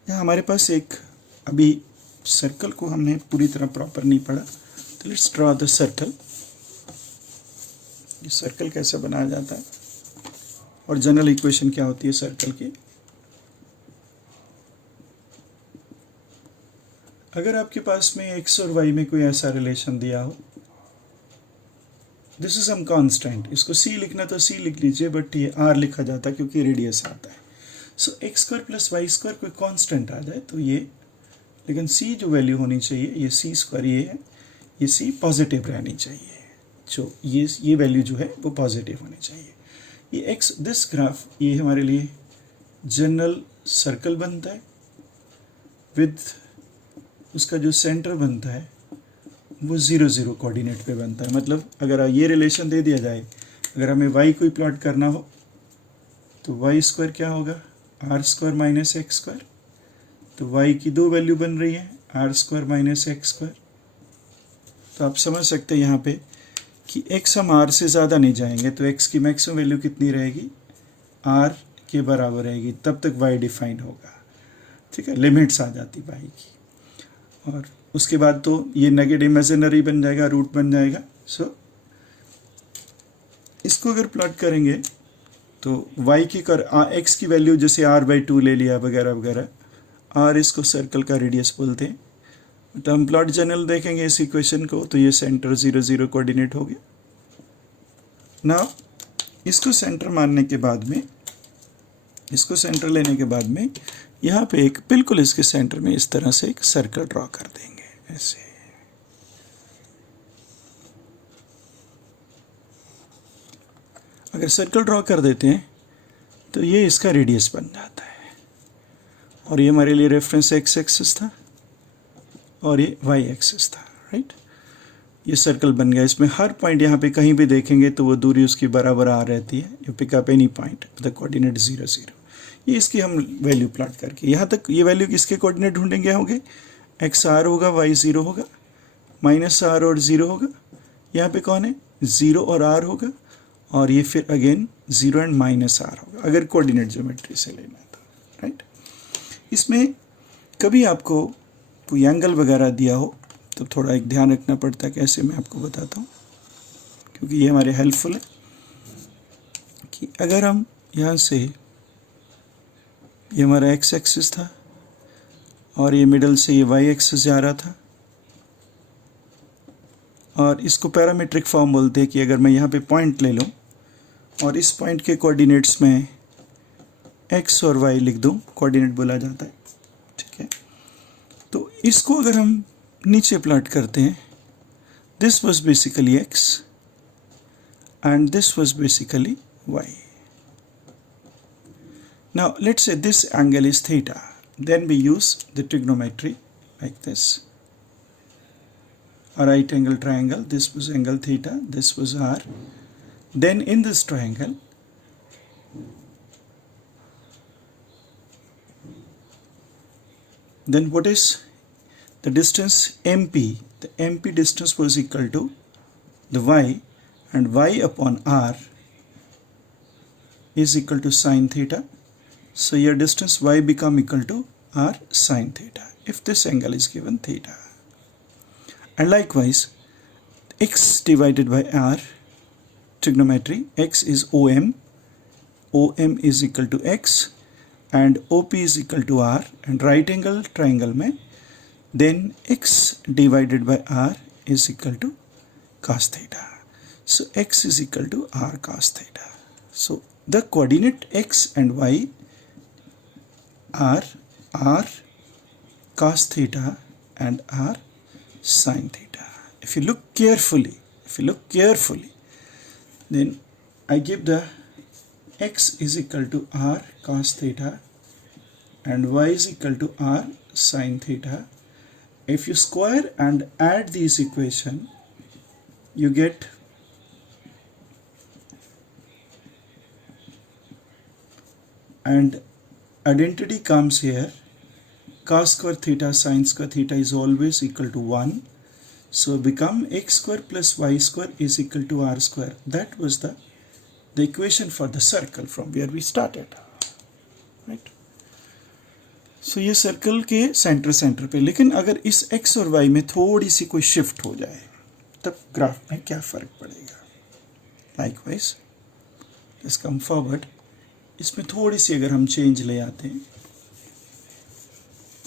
यहाँ हमारे पास एक, अभी सर्कल को हमने पूरी तरह प्रॉपर नहीं पढ़ा, तो लेट्स ड्रॉ द सर्कल। ये सर्कल कैसे बनाया जाता है और जनरल इक्वेशन क्या होती है सर्कल की। अगर आपके पास में x और y में कोई ऐसा रिलेशन दिया हो, दिस इज सम कांस्टेंट, इसको c लिखना तो c लिख लीजिए, बट ये r लिखा जाता है क्योंकि रेडियस आता है। सो x² + y² कोई कांस्टेंट आ जाए तो ये, लेकिन c जो वैल्यू होनी चाहिए, ये c² ये है, ये c पॉजिटिव रहनी चाहिए, जो ये वैल्यू जो है वो पॉजिटिव होनी चाहिए। ये x, दिस ग्राफ, ये हमारे लिए जनरल सर्कल बनता है विद उसका जो सेंटर बनता है वो 0 0 कोऑर्डिनेट पे बनता है। मतलब अगर ये रिलेशन दे दिया जाए, अगर हमें y को प्लॉट करना हो तो y² क्या होगा, r² - x², तो y की दो वैल्यू बन रही है, r² - x²। तो आप समझ सकते हैं यहाँ पे कि x हम r से ज़्यादा नहीं जाएंगे, तो x की मैक्सिमम वैल्यू कितनी रहेगी, r के बराबर रहेगी, तब तक y डिफाइंड होगा, ठीक है। लिमिट्स आ जाती y की, और उसके बाद तो ये नेगेटिव इमेजिनरी बन जाएगा, रूट बन जाएगा। सो इसको अगर प्लॉट करेंगे तो y की x की वैल्यू जैसे r/2 ले लिया वगैरह वगैरह, r इसको सर्कल का रेडियस बोलते हैं। तो हम प्लॉट जनरल देखेंगे इस इक्वेशन को, तो ये सेंटर 0 0 कोऑर्डिनेट हो गया। नाउ इसको सेंटर मानने के बाद में, इसको सेंटर लेने के बाद में यहाँ पे एक बिल्कुल इसके सेंटर में इस तरह से एक सर्कल ड्रॉ कर देंगे ऐसे। अगर सर्कल ड्रॉ कर देते हैं तो ये इसका रेडियस बन जाता है, और ये हमारे लिए रेफरेंस x एक्सिस था और ये y एक्सिस था, राइट। ये सर्कल बन गया। इसमें हर पॉइंट यहाँ पे कहीं भी देखेंगे तो वो दूरी उसकी बराबर आ रहती है। You pick up any point the coordinate 0 0। ये इसकी हम वैल्यू प्लॉट करके यहाँ तक ये वैल्यू किसके कोऑर्डिनेट ढूंढेंगे होंगे, x r होगा, y 0 होगा, -r और 0 होगा। यहाँ पे कौन है, 0 और r होगा, और ये फिर अगेन 0 एंड -r होगा, अगर कोऑर्डिनेट ज्योमेट्री से लेना है तो, राइट। इसमें कभी आपको कोई एंगल वगैरह दिया हो तो थोड़ा एक ध्यान रखना पड़ता है, कैसे मैं आपको बताता हूँ, क्योंकि ये हमारे हेल्पफुल है। कि अगर हम यहाँ से, ये हमारा x एक्सिस था और ये मिडल से ये y एक्सिस जा रहा था, और इसको पैरामीट्रिक फॉर्म बोलते हैं कि अगर मैं यहाँ पे पॉइंट ले लूँ और इस पॉइंट के कोऑर्डिनेट्स में x और y लिख दूँ, कोऑर्डिनेट बोला जाता है, ठीक है। तो इसको अगर हम नीचे प्लॉट करते हैं, this was basically x and this was basically y. Now let's say this angle is theta, then we use the trigonometry like this. A right angle triangle, this was angle theta, this was r. Then in this triangle, then what is the distance MP, the MP distance was equal to the y, and y upon r is equal to sine theta. So your distance y become equal to r sine theta if this angle is given theta. And likewise, x divided by r, trigonometry, x is OM, OM is equal to x and OP is equal to r, and right angle triangle में then x divided by r is equal to cos theta. So x is equal to r cos theta. So the coordinate x and y are r cos theta and r sin theta. If you look carefully, then I give the x is equal to r cos theta and y is equal to r sin theta. If you square and add these equation, you get and identity comes here. Cos square theta sin square theta is always equal to 1. So become x square plus y square is equal to r square. That was the equation for the circle from where we started, right? So ये circle के centre पे, लेकिन अगर इस x और y में थोड़ी सी कोई शिफ्ट हो जाए तब ग्राफ में क्या फर्क पड़ेगा? लाइकवाइज लेट्स कम फॉरवर्ड, इसमें थोड़ी सी अगर हम चेंज ले आते हैं,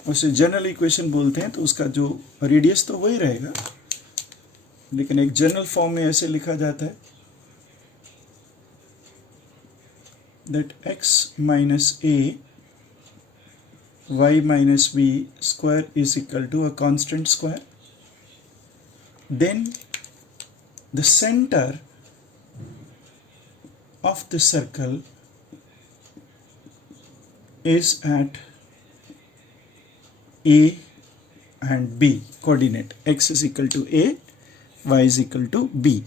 उसे जनरल इक्वेशन बोलते हैं, तो उसका जो रेडियस तो वही रहेगा, लेकिन एक जनरल फॉर्म में ऐसे लिखा जाता है that x minus a y minus b square is equal to a constant square. Then the center of the circle is at a and b coordinate. X is equal to a, y is equal to b.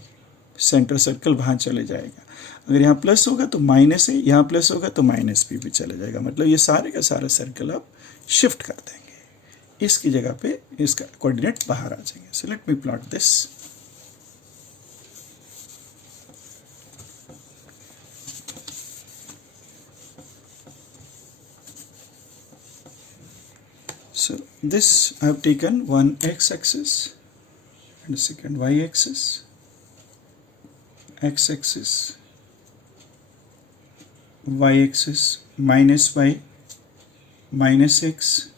Centre circle वहाँ चले जाएगा. अगर यहाँ plus होगा तो minus है, यहाँ plus होगा तो माइनस भी चले जाएगा. मतलब ये सारे का सारा सर्कल आप शिफ्ट कर देंगे, इसकी जगह पे इसका कोऑर्डिनेट बाहर आ जाएंगे. So let me plot this. So this I have taken one x-axis and a second y-axis. X-axis, y-axis, minus y, minus x.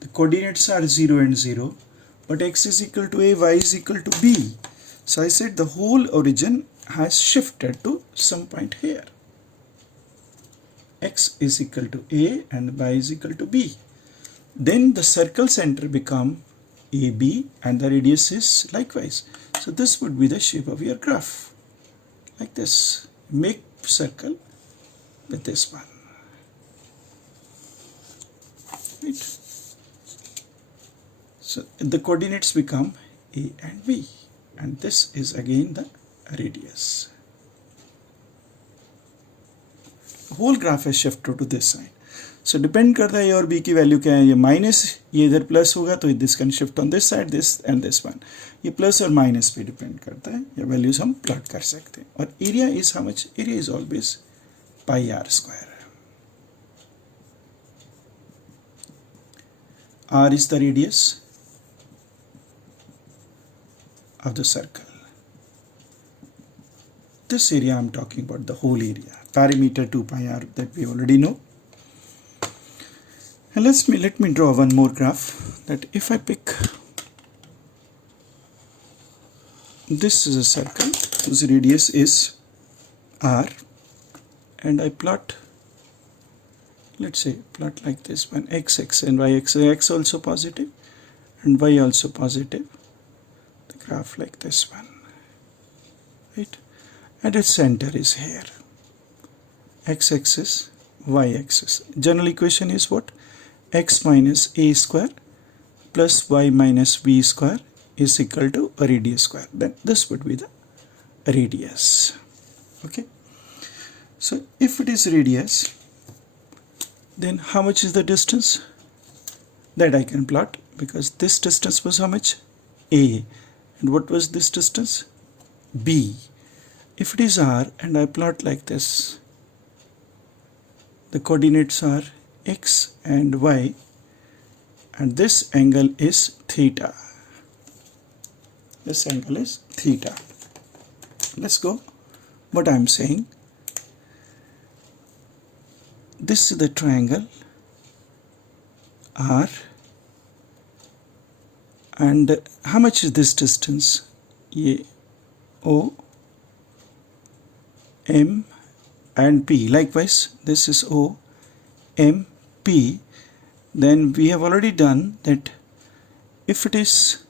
The coordinates are 0 and 0, but x is equal to a, y is equal to b. So I said the whole origin has shifted to some point here. X is equal to a and y is equal to b. Then the circle center become AB and the radius is likewise. So this would be the shape of your graph. Like this. Make circle with this one. Right. So the coordinates become a and b, and this is again the radius. The whole graph has shifted to this side. So depend करता है a और b की value क्या है. ये minus, ये इधर plus होगा तो this can shift on this side, this and this one. ये प्लस और माइनस पे डिपेंड करता है. ये वैल्यूज हम प्लॉट कर सकते हैं. और area is how much? Area is always pi r square. R is the radius of the circle. This area I am talking about, the whole area. Perimeter 2 pi r that we already know. And let me draw one more graph. That if I pick this is a circle whose radius is r, and I plot, let's say plot like this one, x and y axis, x also positive and y also positive. The graph like this one, right? And its center is here. X axis, y axis. General equation is what? X minus a square plus y minus b square is equal to a radius square. Then this would be the radius. Okay. So if it is radius, then how much is the distance? That I can plot because this distance was how much? A. And what was this distance? B. If it is R and I plot like this, the coordinates are X and Y, and this angle is theta. This angle is theta. Let's go. What I'm saying, this is the triangle R, and how much is this distance? A, O, M and P. Likewise, this is O, M, P. Then we have already done that if it is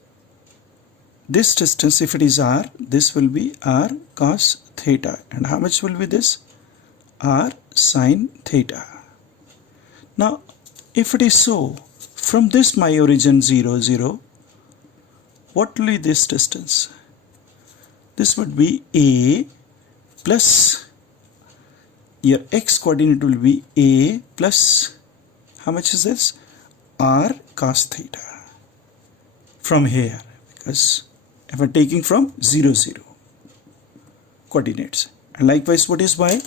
this distance, if it is R, this will be R cos theta. And how much will be this? R sin theta. Now, if it is so, from this my origin 0, 0, what will be this distance? This would be A plus, your X coordinate will be A plus, how much is this? R cos theta. From here, because if I'm taking from 0, 0 coordinates. And likewise, what is Y?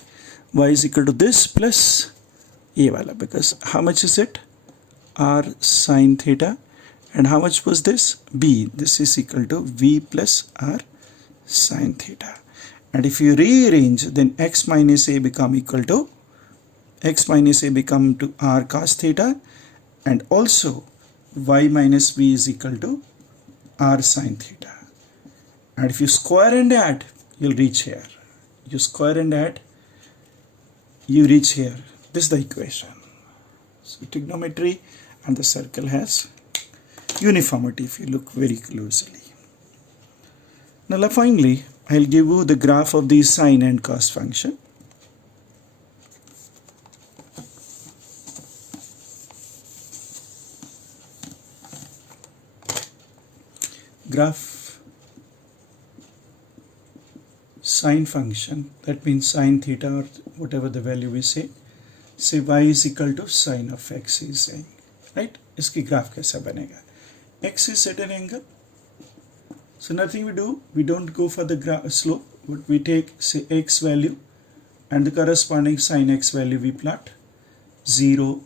Y is equal to this plus A wala, because how much is it? R sin theta. And how much was this? B. This is equal to V plus R sin theta. And if you rearrange, then X minus A become equal to, X minus A become to R cos theta, and also Y minus V is equal to R sin theta. And if you square and add, you'll reach here. You square and add, you reach here. This is the equation. So trigonometry and the circle has uniformity if you look very closely. Now finally, I'll give you the graph of the sine and cos function. Graph sine function, that means sine theta or whatever the value we say y is equal to sine of x is saying, right? इसकी graph कैसा बनेगा? X is at an angle, so nothing we do, we don't go for the slope, but we take say x value and the corresponding sine x value we plot. 0,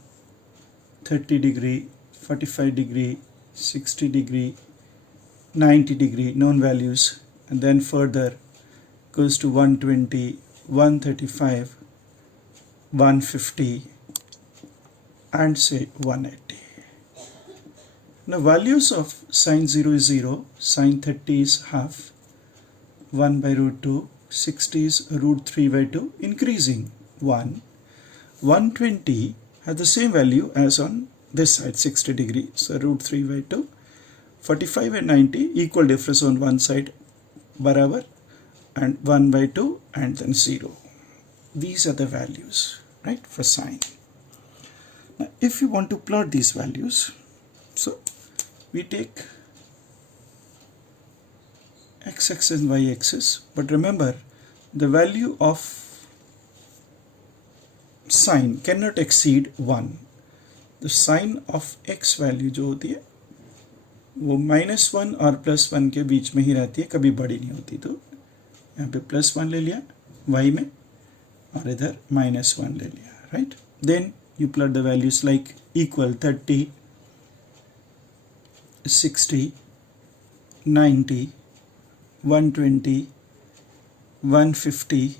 30 degree, 45 degree, 60 degree, 90 degree known values, and then further goes to 120, 135, 150 and say 180. Now values of sine 0 is 0, sine 30 is half, 1 by root 2, 60 is root 3 by 2, increasing 1. 120 has the same value as on this side, 60 degree, so root 3 by 2. 45 and 90 equal difference on one side, barabar, and 1 by 2 and then 0. These are the values, right, for sine. Now if you want to plot these values, so we take x-axis and y-axis, but remember the value of sine cannot exceed 1. The sine of x value जो होती है वो -1 और +1 के बीच में ही रहती है, कभी बड़ी नहीं होती. तो यहाँ पे +1 ले लिया y में और इधर -1 ले लिया, right? Then you plot the values like equal 30, 60, 90, 120, 150,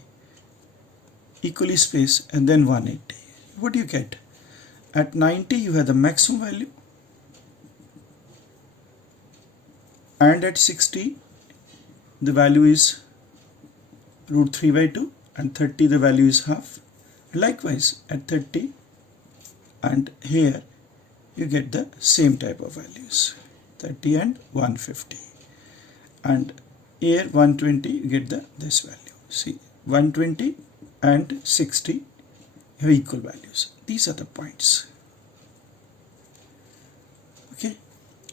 equally spaced, and then 180. What do you get? At 90 you have the maximum value, and at 60 the value is root 3 by 2, and 30 the value is half. Likewise at 30 and here you get the same type of values, 30 and 150, and here 120 you get this value. See, 120 and 60 have equal values. These are the points. Okay,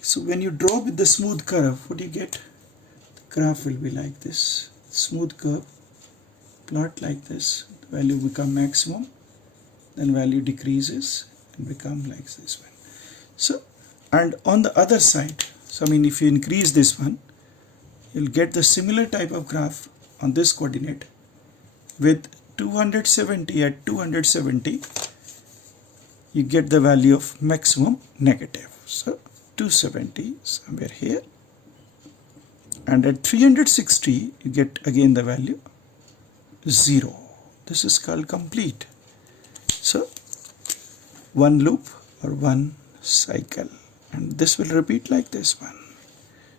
so when you draw with the smooth curve, what do you get? The graph will be like this. Smooth curve, plot like this, the value become maximum, then value decreases and become like this one. So And on the other side, so I mean if you increase this one, you'll get the similar type of graph on this coordinate with 270. At 270 you get the value of maximum negative, so 270 somewhere here, and at 360 you get again the value 0. This is called complete. So one loop or one cycle, and this will repeat like this one.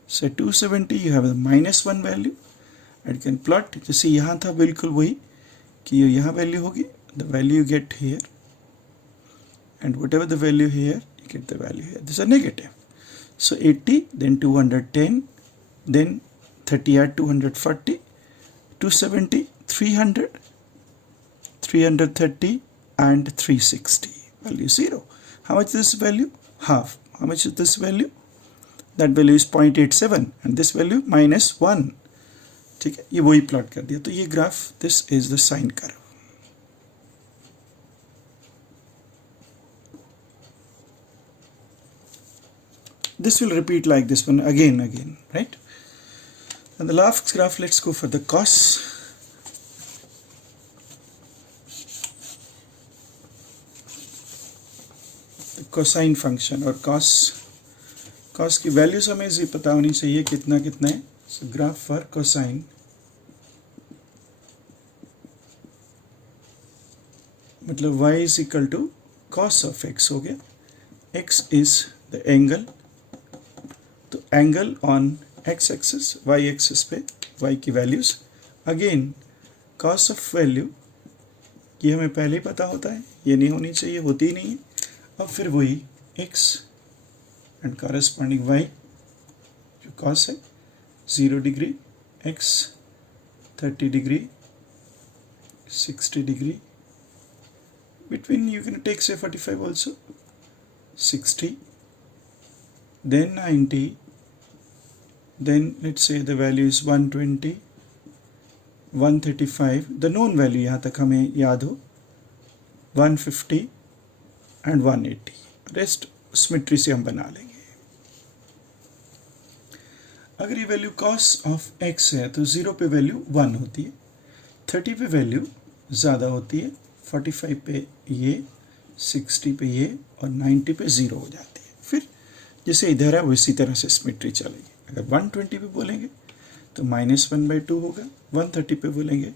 So 270 you have a -1 value, and you can plot. जैसे यहाँ था बिल्कुल वही कि ये यहाँ value होगी, the value you get here, and whatever the value here you get the value here. This is a negative. So 80, then 210, then 30 at 240, 270, 300, 330 and 360. Value 0. How much is this value? Half. How much is this value? That value is 0.87 and this value -1. ठीक है, ये वही plot कर दिया. तो ये graph, this is the sine curve. This will repeat like this one again, right? And the last graph, let's go for the cos. The cosine function or cos की values हमें ये पता होनी चाहिए कितना कितना है. So graph for cosine, मतलब y is equal to cos of x हो गया. x is the angle, तो angle on x axis, y axis पे y की values. Again cos of value, ये हमें पहले ही पता होता है, ये नहीं होनी चाहिए, होती ही नहीं है. अब फिर वही x एंड कॉरेस्पॉन्डिंग y, जो कॉस है 0 degree, x 30 degree, 60 degree, between you can take say 45 also, 60, then 90, then let's say the value is 120, 135, the known value यहाँ तक हमें याद हो, 150 and 180. रेस्ट सिमेट्री से हम बना लेंगे. अगर ये वैल्यू cos ऑफ x है तो 0 पे वैल्यू 1 होती है, 30 पे वैल्यू ज़्यादा होती है, 45 पे ये, 60 पे ये और 90 पे 0 हो जाती है. फिर जैसे इधर है वो इसी तरह से सिमेट्री चलेगी. अगर 120 पे बोलेंगे तो -1/2 होगा, 130 पे बोलेंगे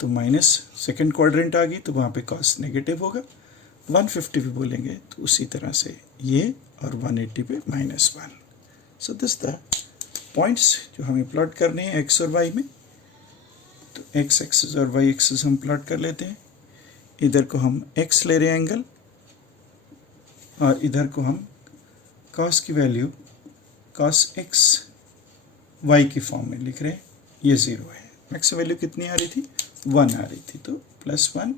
तो माइनस सेकेंड क्वाड्रेंट आ गई तो वहाँ पे कॉस नेगेटिव होगा, 150 पे बोलेंगे तो उसी तरह से ये, और 180 पे -1. सो दिस द पॉइंट्स जो हमें प्लॉट करने हैं एक्स और वाई में. तो एक्स एक्सिस और वाई एक्सिस हम प्लॉट कर लेते हैं. इधर को हम एक्स ले रहे हैं एंगल, और इधर को हम कॉस की वैल्यू cos x y की फॉर्म में लिख रहे हैं. ये 0 है. मैक्स वैल्यू कितनी आ रही थी? 1 आ रही थी, तो +1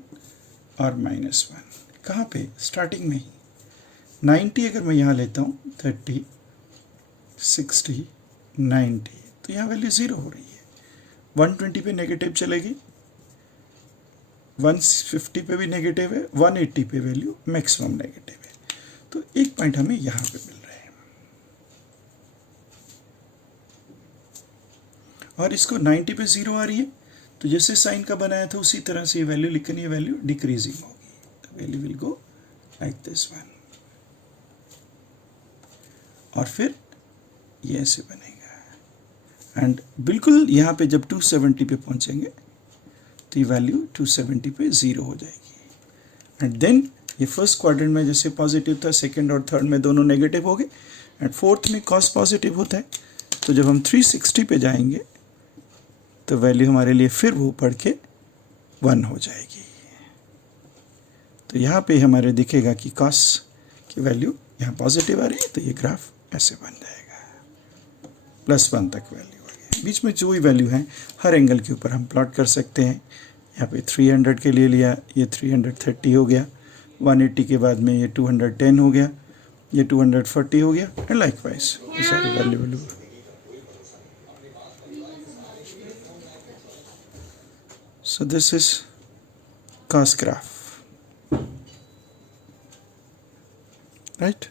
और -1. कहाँ पे? स्टार्टिंग में ही. 90 अगर मैं यहाँ लेता हूँ, 30, 60, 90, तो यहाँ वैल्यू 0 हो रही है. 120 पे नेगेटिव चलेगी, 150 पे भी नेगेटिव है, 180 पे वैल्यू मैक्सिमम नेगेटिव है. तो एक पॉइंट हमें यहाँ पे मिल रहा है. और इसको 90 पे 0 आ रही है, तो जैसे साइन का बनाया था उसी तरह से ये वैल्यू लिखनी है, वैल्यू डिक्रीजिंग होगी. The value will go like this one, और फिर ये ऐसे बनेगा. एंड बिल्कुल यहाँ पे जब 270 पे पहुँचेंगे तो ये वैल्यू 270 पे 0 हो जाएगी. एंड देन ये फर्स्ट क्वाड्रेंट में जैसे पॉजिटिव था, सेकेंड और थर्ड में दोनों नेगेटिव हो गए, एंड फोर्थ में कॉस पॉजिटिव होता है. तो जब हम 360 पे जाएंगे तो वैल्यू हमारे लिए फिर वो बढ़ के 1 हो जाएगी. तो यहाँ पे हमारे दिखेगा कि कॉस की वैल्यू यहाँ पॉजिटिव आ रही है, तो ये ग्राफ ऐसे बन जाएगा, +1 तक वैल्यू आ गई. बीच में जो भी वैल्यू है हर एंगल के ऊपर हम प्लॉट कर सकते हैं. यहाँ पे 300 के लिए लिया, ये 330 हो गया, 180 के बाद में ये 210 हो गया, ये 240 हो गया, एंड लाइकवाइज ये सारी value. So this is cos graph, right?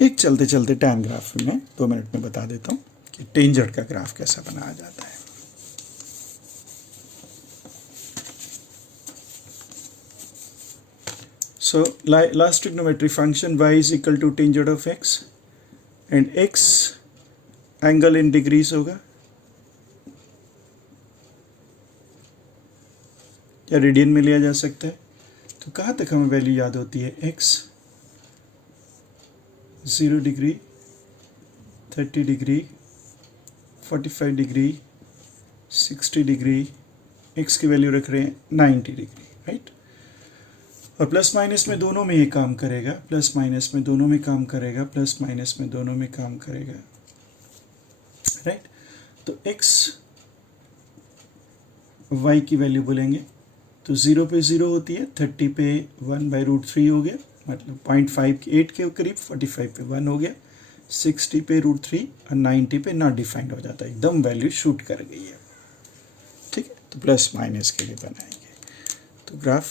एक चलते चलते टैन ग्राफ में 2 मिनट में बता देता हूँ कि टेंजेंट का ग्राफ कैसा बनाया जाता है। So last trigonometry function y is equal to tangent of x and x angle in degrees होगा या रेडियन में लिया जा सकता है। तो कहाँ तक हमें वैल्यू याद होती है? x 0 degree, 30 degree, 45 degree, 60 degree, x की वैल्यू रख रहे हैं 90 डिग्री, राइट। और प्लस माइनस में दोनों में ये काम करेगा, प्लस माइनस में दोनों में काम करेगा, प्लस माइनस में दोनों में काम करेगा, राइट। तो x y की वैल्यू बोलेंगे तो 0 पे 0 होती है, 30 पे 1/√3 हो गया, मतलब 0.58 के करीब, 45 पे 1 हो गया, 60 पे √3 और 90 पे नॉट डिफाइंड हो जाता है, एकदम वैल्यू शूट कर गई है, ठीक है। तो प्लस माइनस के लिए बनाएंगे। तो ग्राफ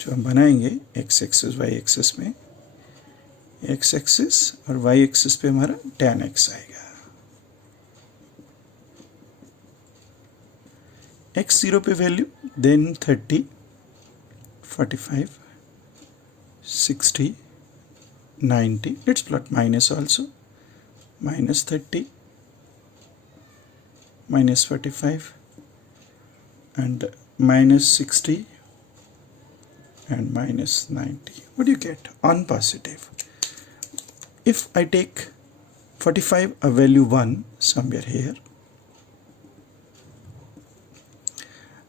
जो हम बनाएंगे x एक्सिस y एक्सिस में, x एक्सिस और y एक्सिस पे हमारा tan x आएगा। x 0 पे value, then 30, 45, 60, 90, let's plot minus also, -30, -45 and -60 and -90. What do you get on positive? If I take 45 a value 1 somewhere here,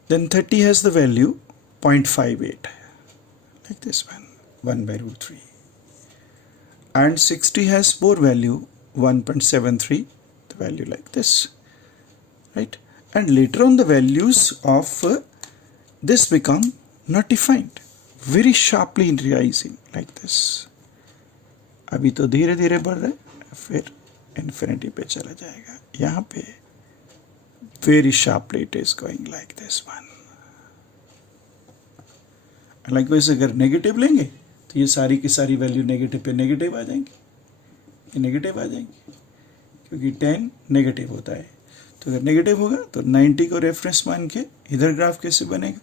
then 30 has the value 0.58 like this one, 1/√3, and 60 has more value 1.73, the value like this, right. And later on the values of this become not defined, very sharply rising like this. अभी तो धीरे धीरे बढ़ रहा है, फिर infinity पे चला जाएगा। यहाँ पे very sharply it is going like this one. Likewise अगर नेगेटिव लेंगे तो ये सारी की सारी वैल्यू नेगेटिव पे नेगेटिव आ जाएंगी, ये नेगेटिव आ जाएंगी क्योंकि 10 नेगेटिव होता है। तो अगर नेगेटिव होगा तो 90 को रेफरेंस मान के इधर ग्राफ कैसे बनेगा?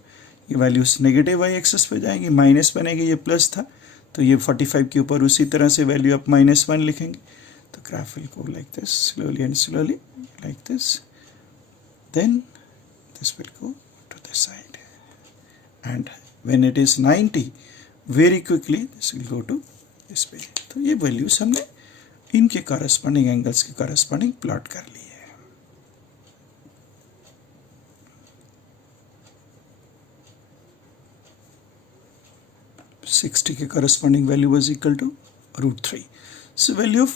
ये वैल्यूज नेगेटिव वाई एक्सेस पे जाएंगी, माइनस बनेगी, ये प्लस था तो ये 45 के ऊपर उसी तरह से वैल्यू आप -1 लिखेंगे। तो graph will go like this, slowly and slowly like this, then this will go to this side and when it is 90 very quickly this will go to this पे। तो ये वैल्यूज हमने इनके कॉरेस्पॉन्डिंग एंगल्स के corresponding plot कर ली है। $60 के corresponding value was equal to √3. So value of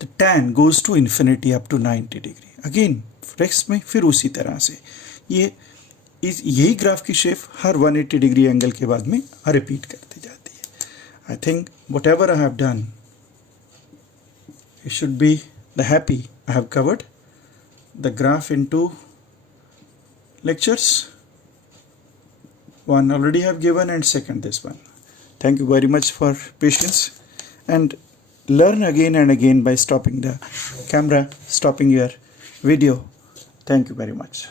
the tan goes to infinity up to 90 degree. Again x में फिर उसी तरह से यही ग्राफ की शेप हर 180 डिग्री एंगल के बाद में रिपीट करती जाती है। I think whatever I have done, you should be happy. I have covered the graph in 2 lectures. One already have given and second this one. Thank you very much for patience, and learn again and again by stopping the camera, stopping your video. Thank you very much.